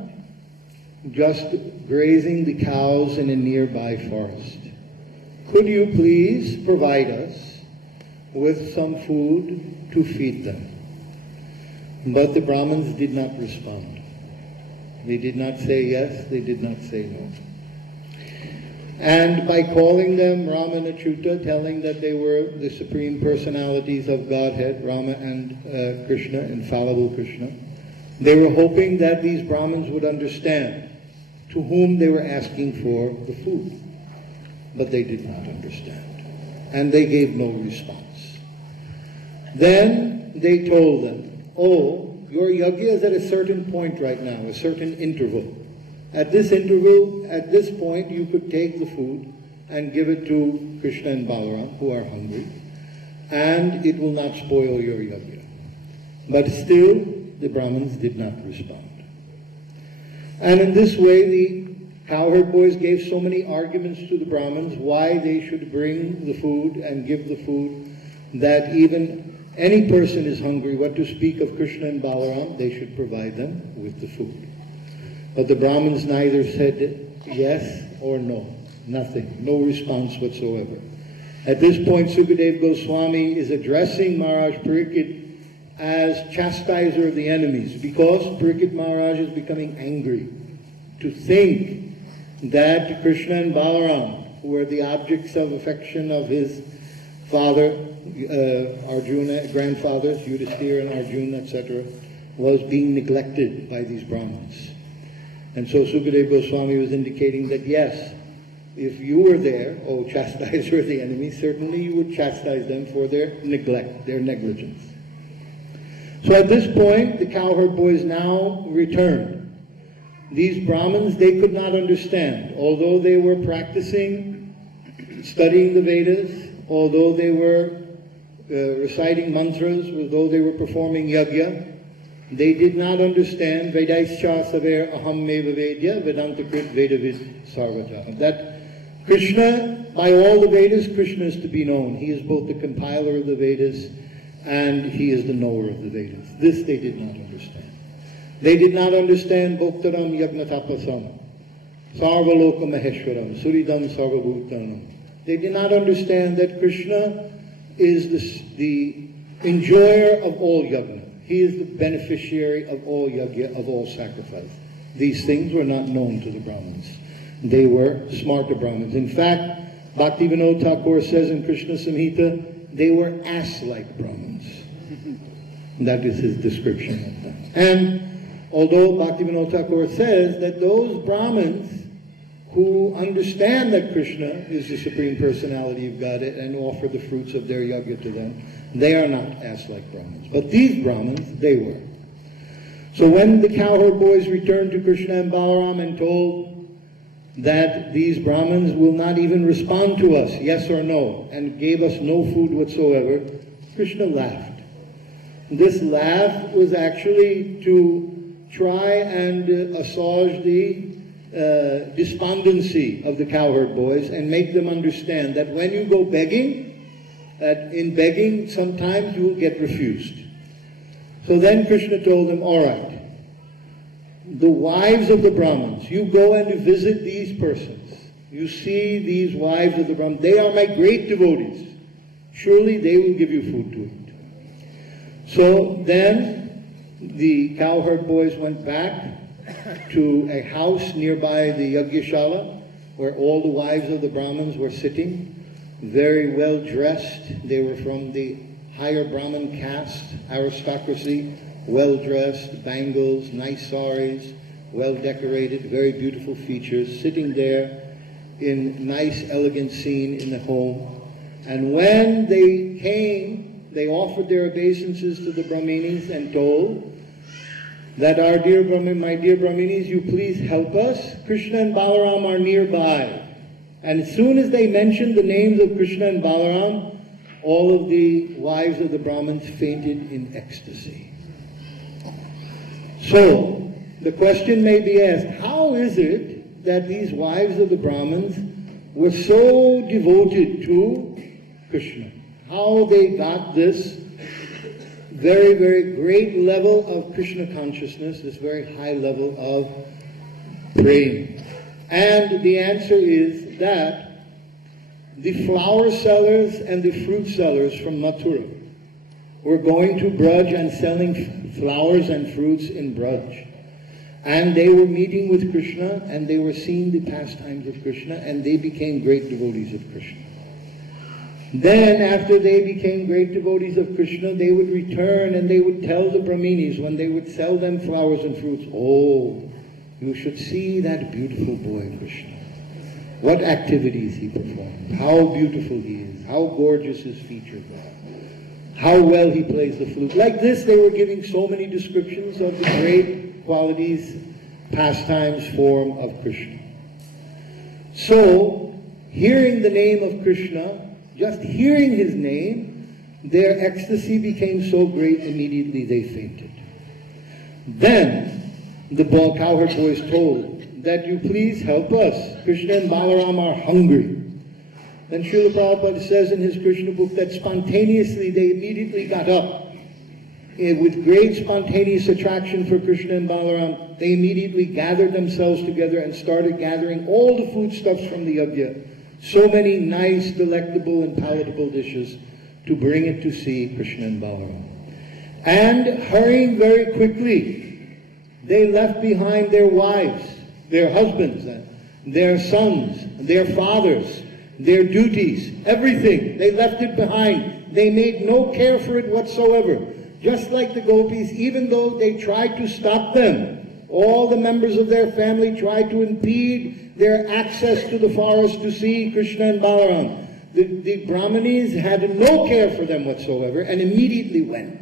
just grazing the cows in a nearby forest. Could you please provide us with some food to feed them? But the Brahmins did not respond. They did not say yes, they did not say no. And by calling them Rama and Achyuta, telling that they were the supreme personalities of Godhead, Rama and Krishna, infallible Krishna, they were hoping that these Brahmins would understand to whom they were asking for the food. But they did not understand. And they gave no response. Then they told them, oh, your yajna is at a certain point right now, a certain interval. At this interval, at this point, you could take the food and give it to Krishna and Balaram, who are hungry, and it will not spoil your yajna. But still, the Brahmins did not respond. And in this way, the cowherd boys gave so many arguments to the Brahmins why they should bring the food and give the food, that even any person is hungry, what to speak of Krishna and Balaram, they should provide them with the food. But the Brahmins neither said yes or no, nothing, no response whatsoever. At this point, Sukadeva Goswami is addressing Maharaj Parikshit as chastiser of the enemies, because Parikshit Maharaj is becoming angry to think that Krishna and Balaram, who were the objects of affection of his father, Arjuna, grandfathers, Yudhisthira and Arjuna, etc., was being neglected by these Brahmins. And so Sukadeva Goswami was indicating that yes, if you were there, O chastiser of the enemy, certainly you would chastise them for their neglect, their negligence. So at this point, the cowherd boys now returned. these Brahmins, they could not understand. Although they were practicing, studying the Vedas, although they were reciting mantras, although they were performing yajna, they did not understand Vedaischa saver aham meva vedya vedantakrit vedavid sarvata. That Krishna, by all the Vedas, Krishna is to be known. He is both the compiler of the Vedas and he is the knower of the Vedas. This they did not understand. They did not understand Bhoktaram Yagnatapasam, Sarvaloka Maheshwaram, Suridam Sarvabhutanam. They did not understand that Krishna is the enjoyer of all yajna. He is the beneficiary of all yajna, of all sacrifice. These things were not known to the Brahmins. They were smarter Brahmins. In fact, Bhaktivinoda Thakur says in Krishna Samhita, they were ass-like Brahmins. That is his description of them. And although Bhaktivinoda Thakur says that those Brahmins who understand that Krishna is the Supreme Personality of Godhead and offer the fruits of their yajna to them, they are not ass-like Brahmins. But these Brahmins, they were. So when the cowherd boys returned to Krishna and Balaram and told that these Brahmins will not even respond to us, yes or no, and gave us no food whatsoever, Krishna laughed. This laugh was actually to try and assuage the despondency of the cowherd boys and make them understand that when you go begging, that in begging sometimes you will get refused. So then Krishna told them, all right, the wives of the Brahmins, you go and you visit these persons. You see these wives of the Brahmins. They are my great devotees. Surely they will give you food to eat. So then the cowherd boys went back to a house nearby the Yagyashala where all the wives of the Brahmins were sitting, very well dressed. They were from the higher Brahmin caste, aristocracy, well dressed, bangles, nice saris, well decorated, very beautiful features, sitting there in nice elegant scene in the home. And when they came, they offered their obeisances to the Brahminis and told that our dear Brahmin, my dear Brahminis, you please help us. Krishna and Balaram are nearby. And as soon as they mentioned the names of Krishna and Balaram, all of the wives of the Brahmins fainted in ecstasy. So, the question may be asked, how is it that these wives of the Brahmins were so devoted to Krishna? How they got this very, very great level of Krishna consciousness, this very high level of praying? And the answer is that the flower sellers and the fruit sellers from Mathura were going to Braj and selling flowers and fruits in Braj. And they were meeting with Krishna and they were seeing the pastimes of Krishna and they became great devotees of Krishna. Then after they became great devotees of Krishna, they would return and they would tell the Brahminis when they would sell them flowers and fruits, oh, you should see that beautiful boy Krishna. What activities he performed, how beautiful he is, how gorgeous his features are, how well he plays the flute. Like this, they were giving so many descriptions of the great qualities, pastimes, form of Krishna. So, hearing the name of Krishna, just hearing his name, their ecstasy became so great, immediately they fainted. Then, the cowherd boys told that you please help us. Krishna and Balaram are hungry. Then Srila Prabhupada says in his Krishna book that spontaneously they immediately got up. With great spontaneous attraction for Krishna and Balaram, they immediately gathered themselves together and started gathering all the foodstuffs from the yajna. So many nice, delectable, and palatable dishes to bring it to see Krishna and Balaram. And hurrying very quickly, they left behind their wives, their husbands, their sons, their fathers, their duties, everything. They left it behind. They made no care for it whatsoever. Just like the gopis, even though they tried to stop them, all the members of their family tried to impede their access to the forest to see Krishna and Balaram. The Brahmanis had no care for them whatsoever and immediately went.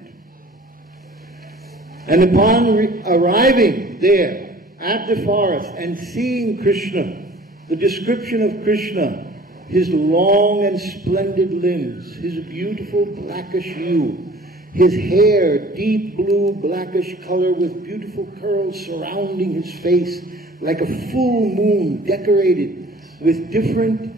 And upon arriving there, at the forest and seeing Krishna, the description of Krishna, his long and splendid limbs, his beautiful blackish hue, his hair, deep blue blackish color with beautiful curls surrounding his face like a full moon decorated with different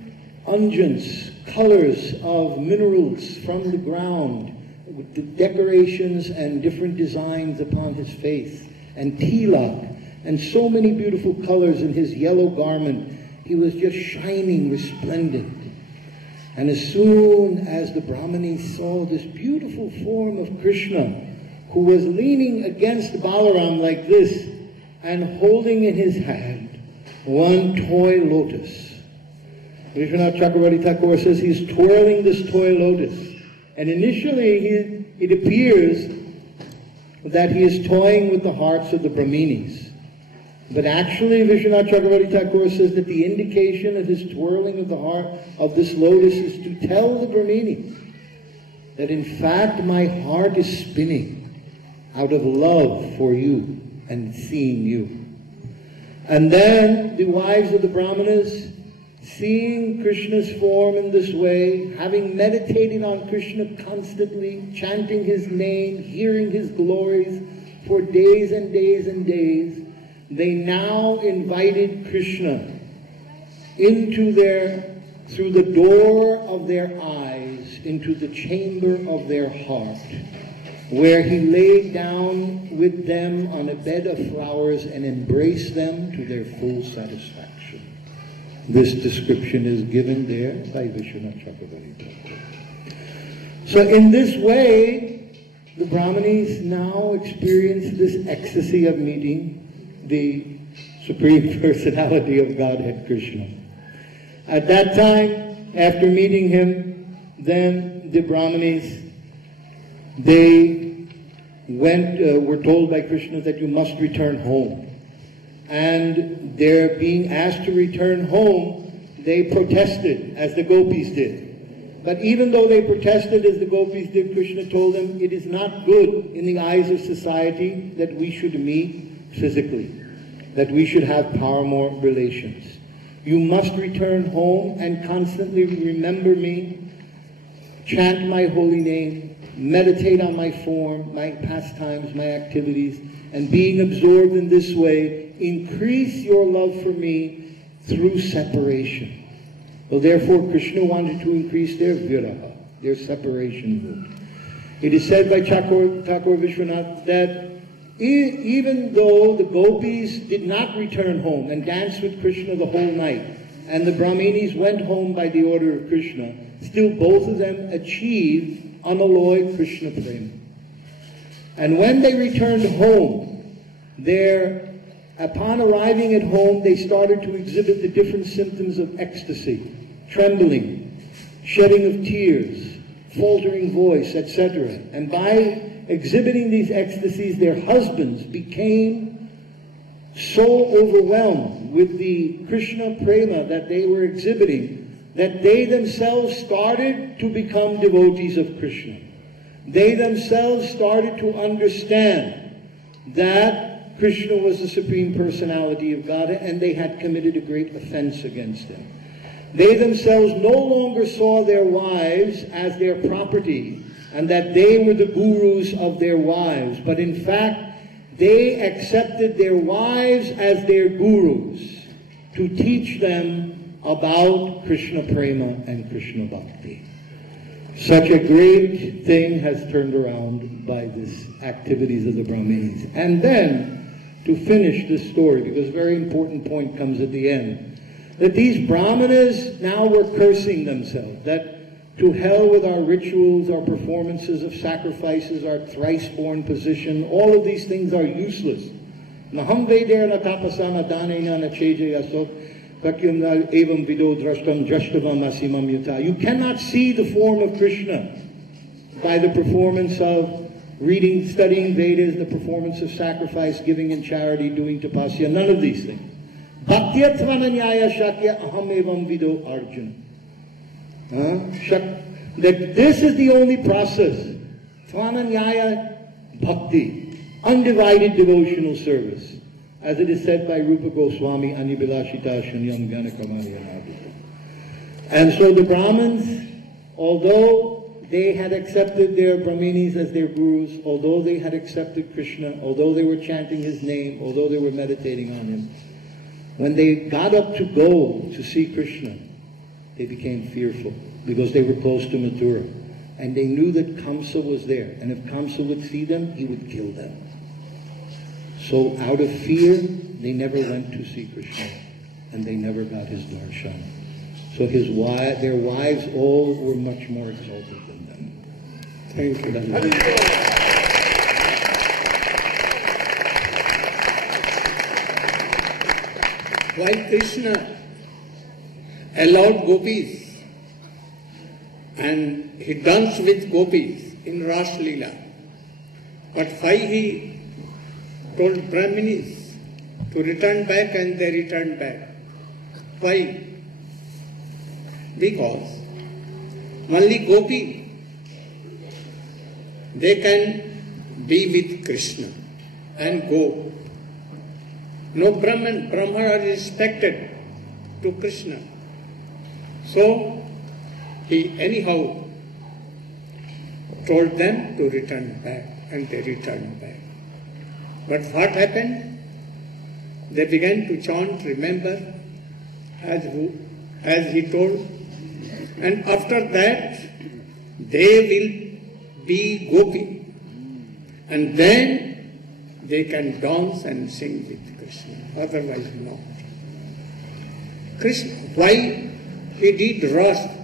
unguents, colors of minerals from the ground, with the decorations and different designs upon his face, and tilak, and so many beautiful colors in his yellow garment. He was just shining, resplendent. And as soon as the Brahmanis saw this beautiful form of Krishna, who was leaning against Balaram like this, and holding in his hand one toy lotus. Vishwanath Chakravarti Thakur says he's twirling this toy lotus. And initially it appears that he is toying with the hearts of the Brahminis. But actually, Vishwanath Chakravarti Thakur says that the indication of his twirling of the heart of this lotus is to tell the Brahminis that in fact my heart is spinning out of love for you and seeing you. And then the wives of the Brahmanas, seeing Krishna's form in this way, having meditated on Krishna constantly, chanting his name, hearing his glories for days and days and days, they now invited Krishna into through the door of their eyes, into the chamber of their heart, where he laid down with them on a bed of flowers and embraced them to their full satisfaction. This description is given there by Vishwanath Chakravarti. So in this way, the Brahmanis now experience this ecstasy of meeting the Supreme Personality of Godhead, Krishna. At that time, after meeting him, then the Brahmanis, they were told by Krishna that you must return home. And they're being asked to return home, they protested, as the gopis did. But even though they protested as the gopis did, Krishna told them, it is not good in the eyes of society that we should meet physically, that we should have paramour relations. You must return home and constantly remember me, chant my holy name, meditate on my form, my pastimes, my activities, and being absorbed in this way, increase your love for me through separation. So therefore Krishna wanted to increase their viraha, their separation mood. It is said by Thakur Vishwanath that even though the gopis did not return home and danced with Krishna the whole night, and the Brahminis went home by the order of Krishna, still both of them achieved unalloyed Krishna prema. And when they returned home, upon arriving at home, they started to exhibit the different symptoms of ecstasy, trembling, shedding of tears, faltering voice, etc. And by exhibiting these ecstasies, their husbands became so overwhelmed with the Krishna prema that they were exhibiting that they themselves started to become devotees of Krishna. They themselves started to understand that Krishna was the Supreme Personality of Godhead, and they had committed a great offense against him. They themselves no longer saw their wives as their property, and that they were the gurus of their wives, but in fact, they accepted their wives as their gurus to teach them about Krishna prema and Krishna bhakti. Such a great thing has turned around by these activities of the Brahminis. And then, to finish this story, because a very important point comes at the end, that these Brahmanas now were cursing themselves, that to hell with our rituals, our performances of sacrifices, our thrice-born position, all of these things are useless. Naham Vedena tapasana danena na chejayasot kakyam evam vido drashtam drashtavam asimam yuta. You cannot see the form of Krishna by the performance of reading, studying Vedas, the performance of sacrifice, giving in charity, doing tapasya, none of these things. Bhaktya tvananyaya shakya aham evam vido arjuna. That this is the only process. Tvananyaya bhakti, undivided devotional service. as it is said by Rupa Goswami, Anibilashita Shunyam Gyanakamaryanadita. And so the Brahmins, although they had accepted their Brahminis as their gurus, although they had accepted Krishna, although they were chanting his name, although they were meditating on him, when they got up to go to see Krishna, they became fearful because they were close to Mathura. And they knew that Kamsa was there. And if Kamsa would see them, he would kill them. So out of fear, they never went to see Krishna. And they never got his darshan. So their wives all were much more exalted than them. Thank you. Why Krishna allowed gopis and he danced with gopis in Ras Leela, but why he told Brahminis to return back and they returned back? Why? Because only gopi, they can be with Krishna and go. No Brahman are respected to Krishna. So he anyhow told them to return back, and they returned back. But what happened? They began to chant, remember, as he told, and after that they will be gopi, and then they can dance and sing with Krishna, otherwise not. Krishna, why he did Rasa?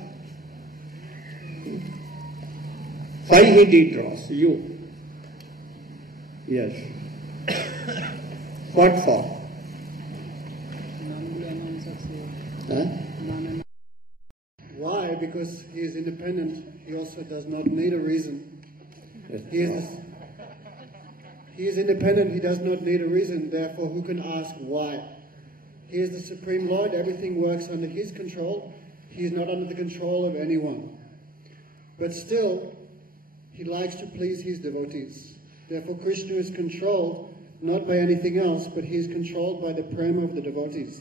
Why he did Rasa? You. Yes. What for? Huh? Why? Because he is independent. He also does not need a reason. He is independent. He does not need a reason. Therefore, who can ask why? He is the Supreme Lord. Everything works under his control. He is not under the control of anyone. But still, he likes to please his devotees. Therefore, Krishna is controlled not by anything else, but he is controlled by the prema of the devotees.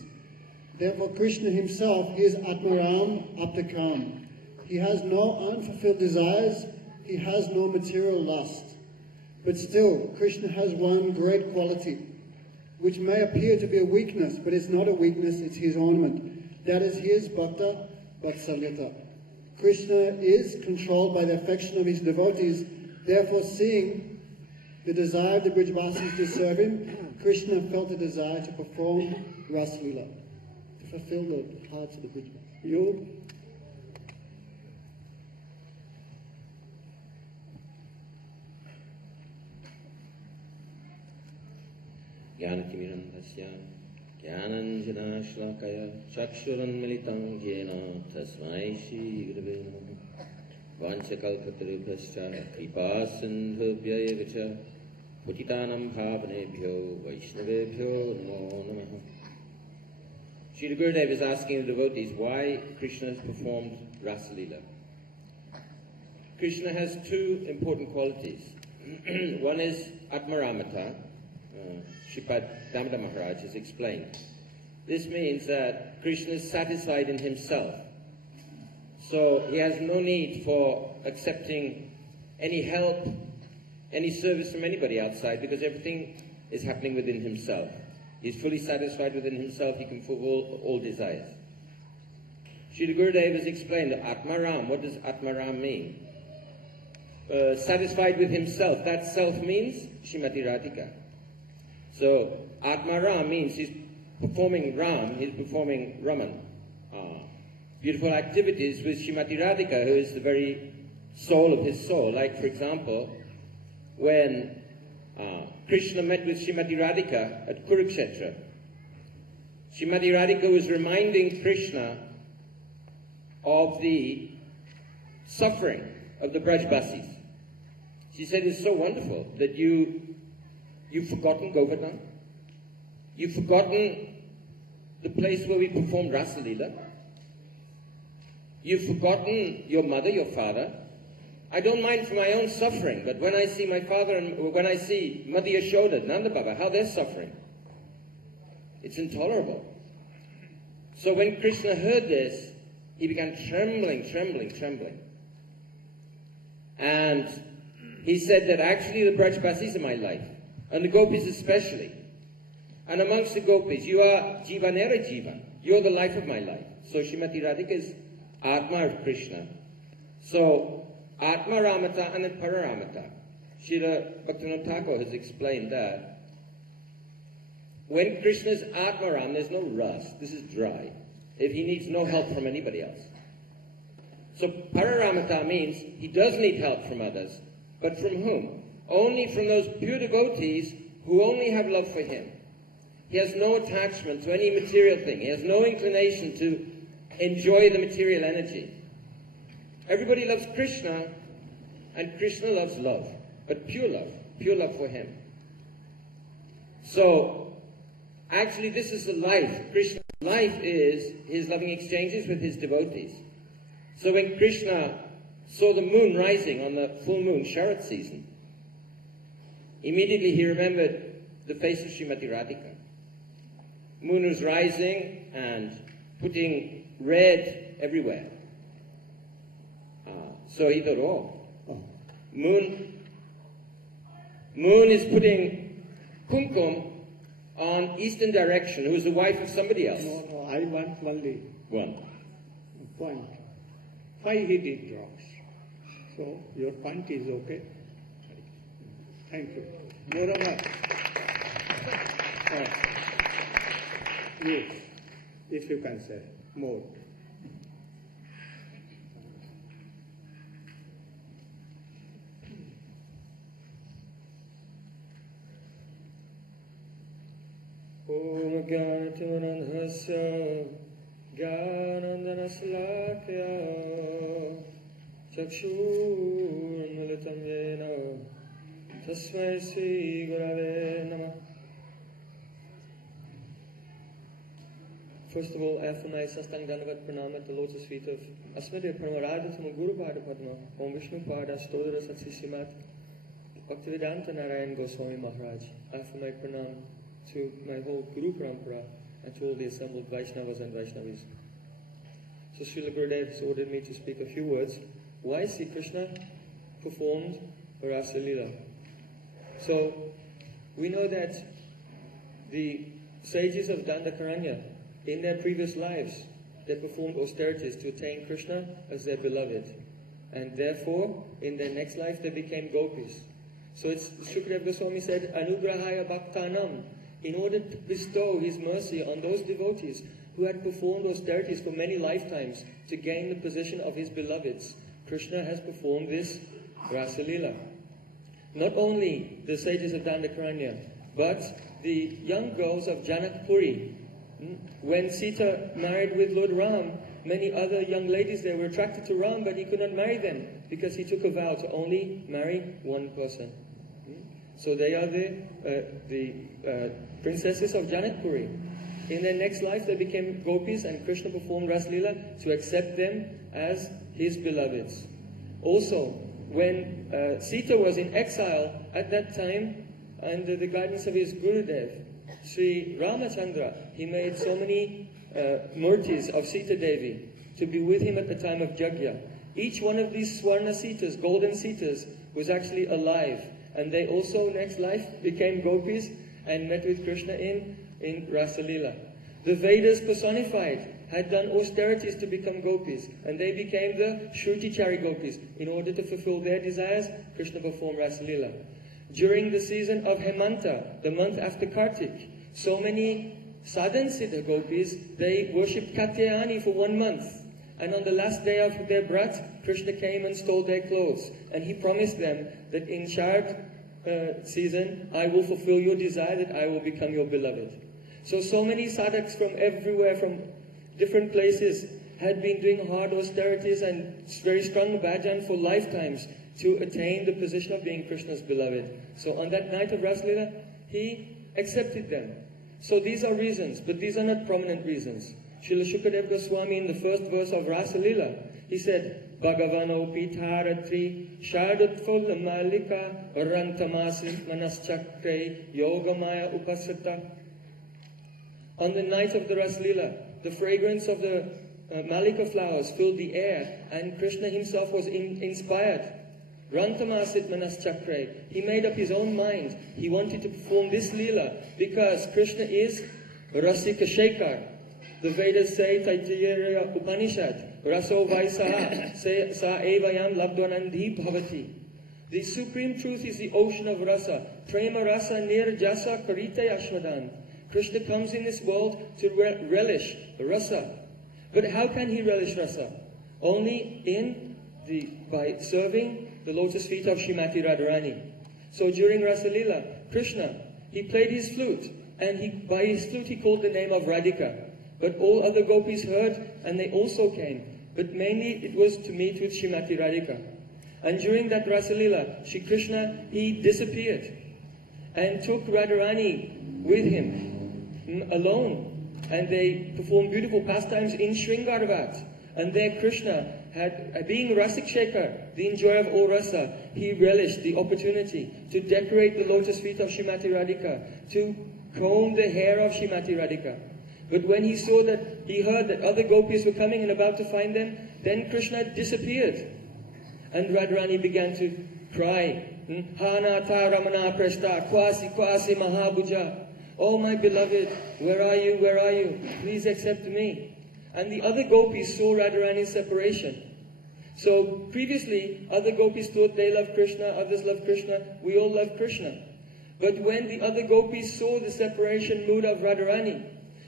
Therefore, Krishna himself, he is Atmaram Aptakam. He has no unfulfilled desires. He has no material lust. But still, Krishna has one great quality, which may appear to be a weakness, but it's not a weakness, it's his ornament. That is his Bhakta Vatsalyata. Krishna is controlled by the affection of his devotees. Therefore, seeing the desire of the Brijvasis to serve him, Krishna felt a desire to perform Ras Leela, to fulfill the hearts of the Brijvasis. You? Jnanatimirandhasya Jnananjanashlakaya Chakshuranmilitam Jena Tasmai Shri Gurave Namaha Vanchakalpatarubhascha Kripasindhubhya evacha Putitanam Bhavanebhyo Vaishnavebhyo Namo Namaha. Srila Gurudev is asking the devotees why Krishna has performed Rasa Leela. Krishna has two important qualities. One is Atmaramata. Shripad Damodar Maharaj has explained. This means that Krishna is satisfied in himself. So he has no need for accepting any help, any service from anybody outside, because everything is happening within himself. He's fully satisfied within himself. He can fulfill all desires. Srila Gurudev has explained that Atmaram. What does Atmaram mean? Satisfied with himself. That self means Srimati Radhika. So, Atmaram means he's performing Ram, he's performing Raman. Beautiful activities with Srimati Radhika, who is the very soul of his soul. Like, for example, when Krishna met with Srimati Radhika at Kurukshetra, Srimati Radhika was reminding Krishna of the suffering of the Brajbasis. She said, it's so wonderful that you've forgotten Govardhan. You've forgotten the place where we performed Rasa Leela. You've forgotten your mother, your father. I don't mind for my own suffering, but when I see my father and when I see Mother Yashoda, Nanda Baba, how they're suffering, It's intolerable. So when Krishna heard this, he began trembling. And he said that actually the Brajbasis are my life, and the gopis especially. And amongst the gopis, you are Jivanera Jivan. You're the life of my life. So Srimati Radhika is Atma of Krishna. So Atma Ramata and then Pararamata. Srila Bhaktivinoda Thakur has explained that when Krishna's Atma Ram, there's no ras. This is dry. If he needs no help from anybody else. So Pararamata means he does need help from others, but from whom? Only from those pure devotees who only have love for him. He has no attachment to any material thing. He has no inclination to enjoy the material energy. Everybody loves Krishna, and Krishna loves love, but pure love for him. So, actually this is the life. Krishna's life is his loving exchanges with his devotees. So when Krishna saw the moon rising on the full moon, Sharat season, immediately he remembered the face of Srimati Radhika. Moon was rising and putting red everywhere. So he thought, moon is putting kumkum on eastern direction, who is the wife of somebody else. No, I want only one point. 5 he did drops. So your point is okay. Thank you. Moreover, yes, if you can say more. Om Gyanatimanandhasya Gyanandanaslakya Chakshurmilitam Yena Tasmai Sri Gurave Namah. First of all, I offer my Sastang Dandavat Pranam at the lotus feet of Asmadeva Paramarada Tama Guru Pada Padma, Om Vishnu Pada Stodara Satsi Simat, Bhaktivedanta Narayana Goswami Maharaj. I offer my pranam to my whole Guru Parampara and to all the assembled Vaishnavas and Vaishnavis. So Srila Gurudev has ordered me to speak a few words. Why Sri Krishna performed Rasa Leela? So, we know that the sages of Dandakaranya, in their previous lives, they performed austerities to attain Krishna as their beloved. And therefore, in their next life, they became gopis. So it's Shukadeva Goswami said, Anugrahaya Bhaktanam, in order to bestow his mercy on those devotees who had performed austerities for many lifetimes to gain the position of his beloveds. Krishna has performed this Rasa Leela. Not only the sages of Dandakaranya, but the young girls of Janakpuri. When Sita married with Lord Ram, many other young ladies there were attracted to Ram, but he could not marry them because he took a vow to only marry one person. So they are the princesses of Janakpuri. In their next life they became gopis, and Krishna performed Rasa Leela to accept them as his beloveds. Also, when Sita was in exile at that time, under the guidance of his Gurudev, Sri Ramachandra, he made so many murtis of Sita Devi to be with him at the time of Jagya. Each one of these Swarna Sitas, golden Sitas, was actually alive. And they also, next life, became gopis and met with Krishna in Rasa Leela. The Vedas personified had done austerities to become gopis, and they became the Shrutichari gopis. In order to fulfill their desires, Krishna performed Rasa Leela. During the season of Hemanta, the month after Kartik, so many Sadhan Siddha gopis, they worshipped Katyayani for 1 month. And on the last day of their brat, Krishna came and stole their clothes. And he promised them that in Shard season, I will fulfill your desire, that I will become your beloved. So many sadhaks from everywhere, from different places, had been doing hard austerities and very strong bhajan for lifetimes to attain the position of being Krishna's beloved. So on that night of Rasa Leela, he accepted them. So these are reasons, but these are not prominent reasons. Srila Shukadeva Goswami, in the first verse of Rasa Leela, he said, Bhagavano Pitharatri Shardutful Malika Rantamasi Manaschakre Yogamaya Upasata. On the night of the Ras Leela, the fragrance of the Malika flowers filled the air, and Krishna himself was inspired. Rantamasit Manas Chakre. He made up his own mind. He wanted to perform this Leela because Krishna is Rasika Shekhar. The Vedas say, Taittiriya Upanishad, Raso Vaisaha, Sa Evayam Labdvanandhi Bhavati. The supreme truth is the ocean of rasa. Prema rasa nir jasa karite ashwadan. Krishna comes in this world to relish rasa. But how can he relish rasa? Only by serving the lotus feet of Srimati Radharani. So during Rasa Leela, Krishna, he played his flute, and by his flute he called the name of Radhika. But all other gopis heard, and they also came. But mainly it was to meet with Srimati Radhika. And during that Rasa Leela, Shri Krishna, he disappeared and took Radharani with him alone. And they performed beautiful pastimes in Sringarvat. And there Krishna, being Rasik Shekhar, the enjoyer of all rasa, he relished the opportunity to decorate the lotus feet of Srimati Radhika, to comb the hair of Srimati Radhika. But when he heard that other gopis were coming and about to find them, then Krishna disappeared. And Radharani began to cry, Hanata Ramana Prashta, Kwasi Kwasi Mahabhuja. Oh my beloved, where are you, where are you? Please accept me. And the other gopis saw Radharani's separation. So previously, other gopis thought they love Krishna, others love Krishna, we all love Krishna. But when the other gopis saw the separation mood of Radharani,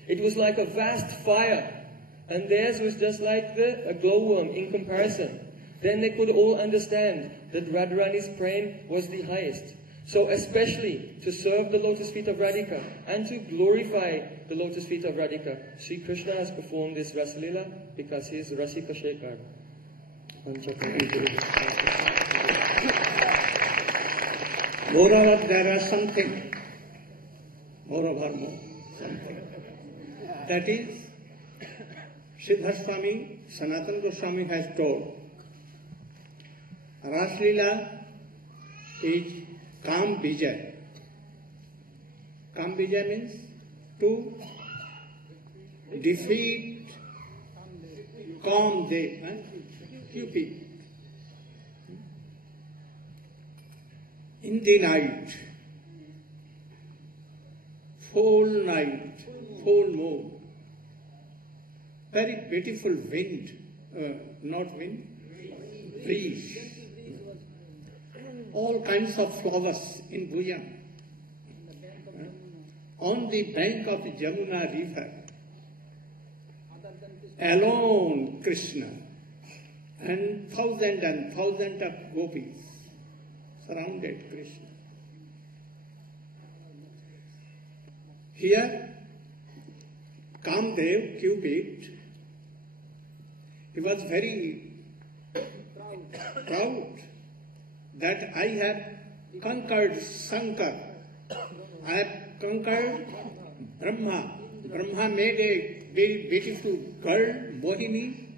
it was like a vast fire, and theirs was just like a glowworm in comparison. Then they could all understand that Radharani's prem was the highest. So especially to serve the lotus feet of Radhika and to glorify the lotus feet of Radhika, Sri Krishna has performed this Rasa Leela because he is Rasika Shekhar. Moreover, there is something. That is, Siddha Swami, Sanatana Goswami has told, Rasa Leela is Kam Vijay. Kam Vijay means to defeat Kamdev, Cupid. In the night, full moon, very beautiful wind, breeze. All kinds of flowers in Bhujan. On the bank of the Jamuna river, alone Krishna and thousands of gopis surrounded Krishna. Here, Kamdev, Cupid, he was very proud that I have conquered Sankar, I have conquered Brahma. Brahma made a very beautiful girl, Mohini,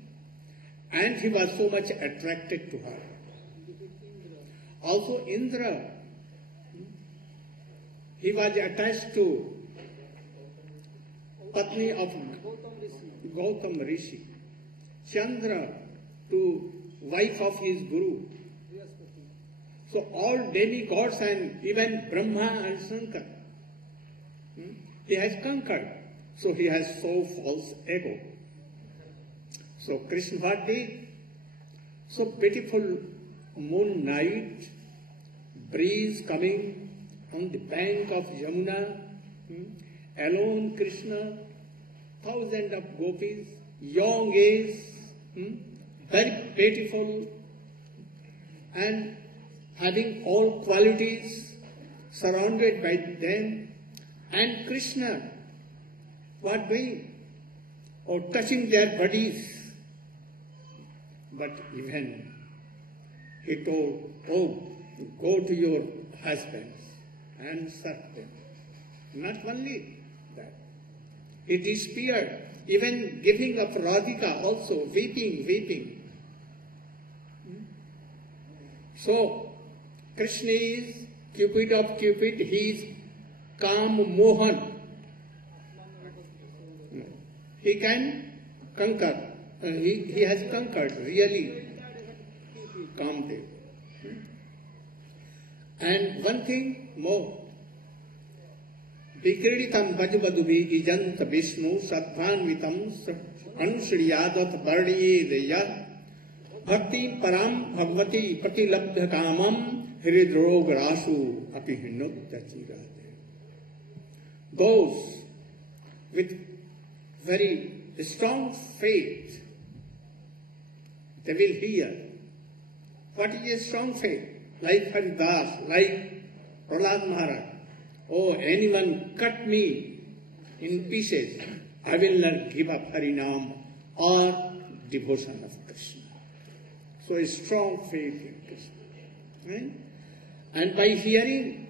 and he was so much attracted to her. Also Indra, he was attached to Patni of Gautam Rishi. Chandra to wife of his Guru. So all demigods and even Brahma and Shankar, he has conquered. So he has so false ego. So Krishna what did? So beautiful moon night, breeze coming on the bank of Yamuna, alone Krishna, thousands of gopis, young age, very beautiful, and having all qualities surrounded by them, and Krishna, what doing? Or touching their bodies. But even he told, oh, go to your husbands and serve them. Not only that, he despaired, even giving up Radhika also, weeping. So, Krishna is Cupid of Cupid, he is Kam Mohan. he can conquer. He has conquered really Kamdev. And one thing more. Vikriditam vajvaduvi ijant Vishnu sattvanvitam anusriyadat vardiyedeya bhakti param bhagavati pratilabdha kamam hridrog rasu apihinnottachirade. Those with very strong faith, they will hear. What is a strong faith? Like Haridas, like Prahlad Maharaj. Oh, anyone cut me in pieces, I will not give up Harinam or devotion of Krishna. So a strong faith in Krishna. Right? And by hearing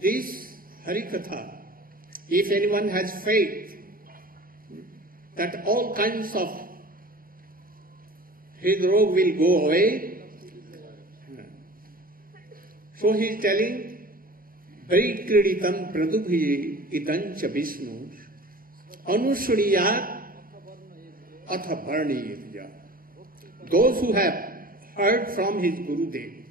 this Harikatha, if anyone has faith that all kinds of his rogue will go away, so he is telling, Vaikriditam pradubhi itancha Vishnu anushriyat atha varniyevya. Those who have heard from his Gurudev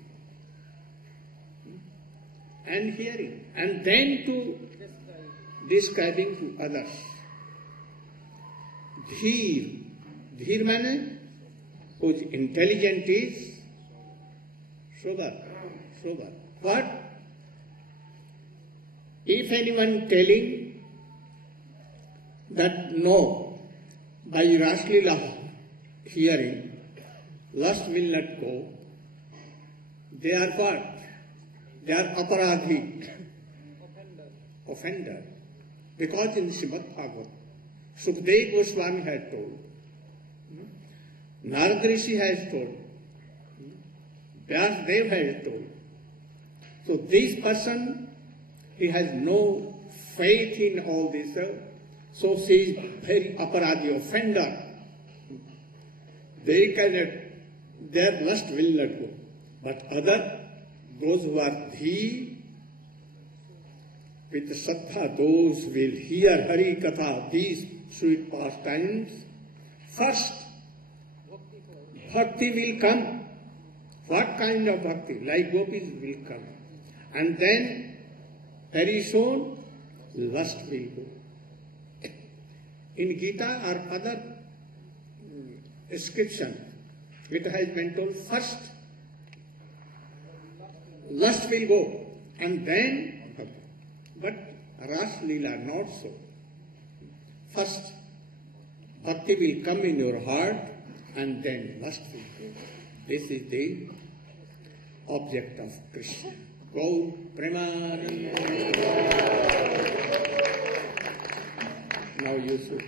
and hearing, and then to describing to others. Dhir means whose intelligent is sober. What? If anyone telling that no, by Raslila hearing, lust will not go, they are what? They are aparadhi, offender. Because in Srimad Bhagavad, Sukdev Goswami has told, Narad Rishi has told, Vyasdev has told. So this person, he has no faith in all this, so she is very aparadhi, offender. They cannot, their lust will not go. But other, those who are dhī, with sattva, those will hear Hari Katha, these sweet pastimes. First, bhakti will come. What kind of bhakti? Like gopis will come. And then, very soon, lust will go. In Gita or other scripture, it has been told first, lust will go, and then bhakti. But Ras Leela not so. First, bhakti will come in your heart, and then lust will go. This is the object of Krishna. Go Premanand. Now you should.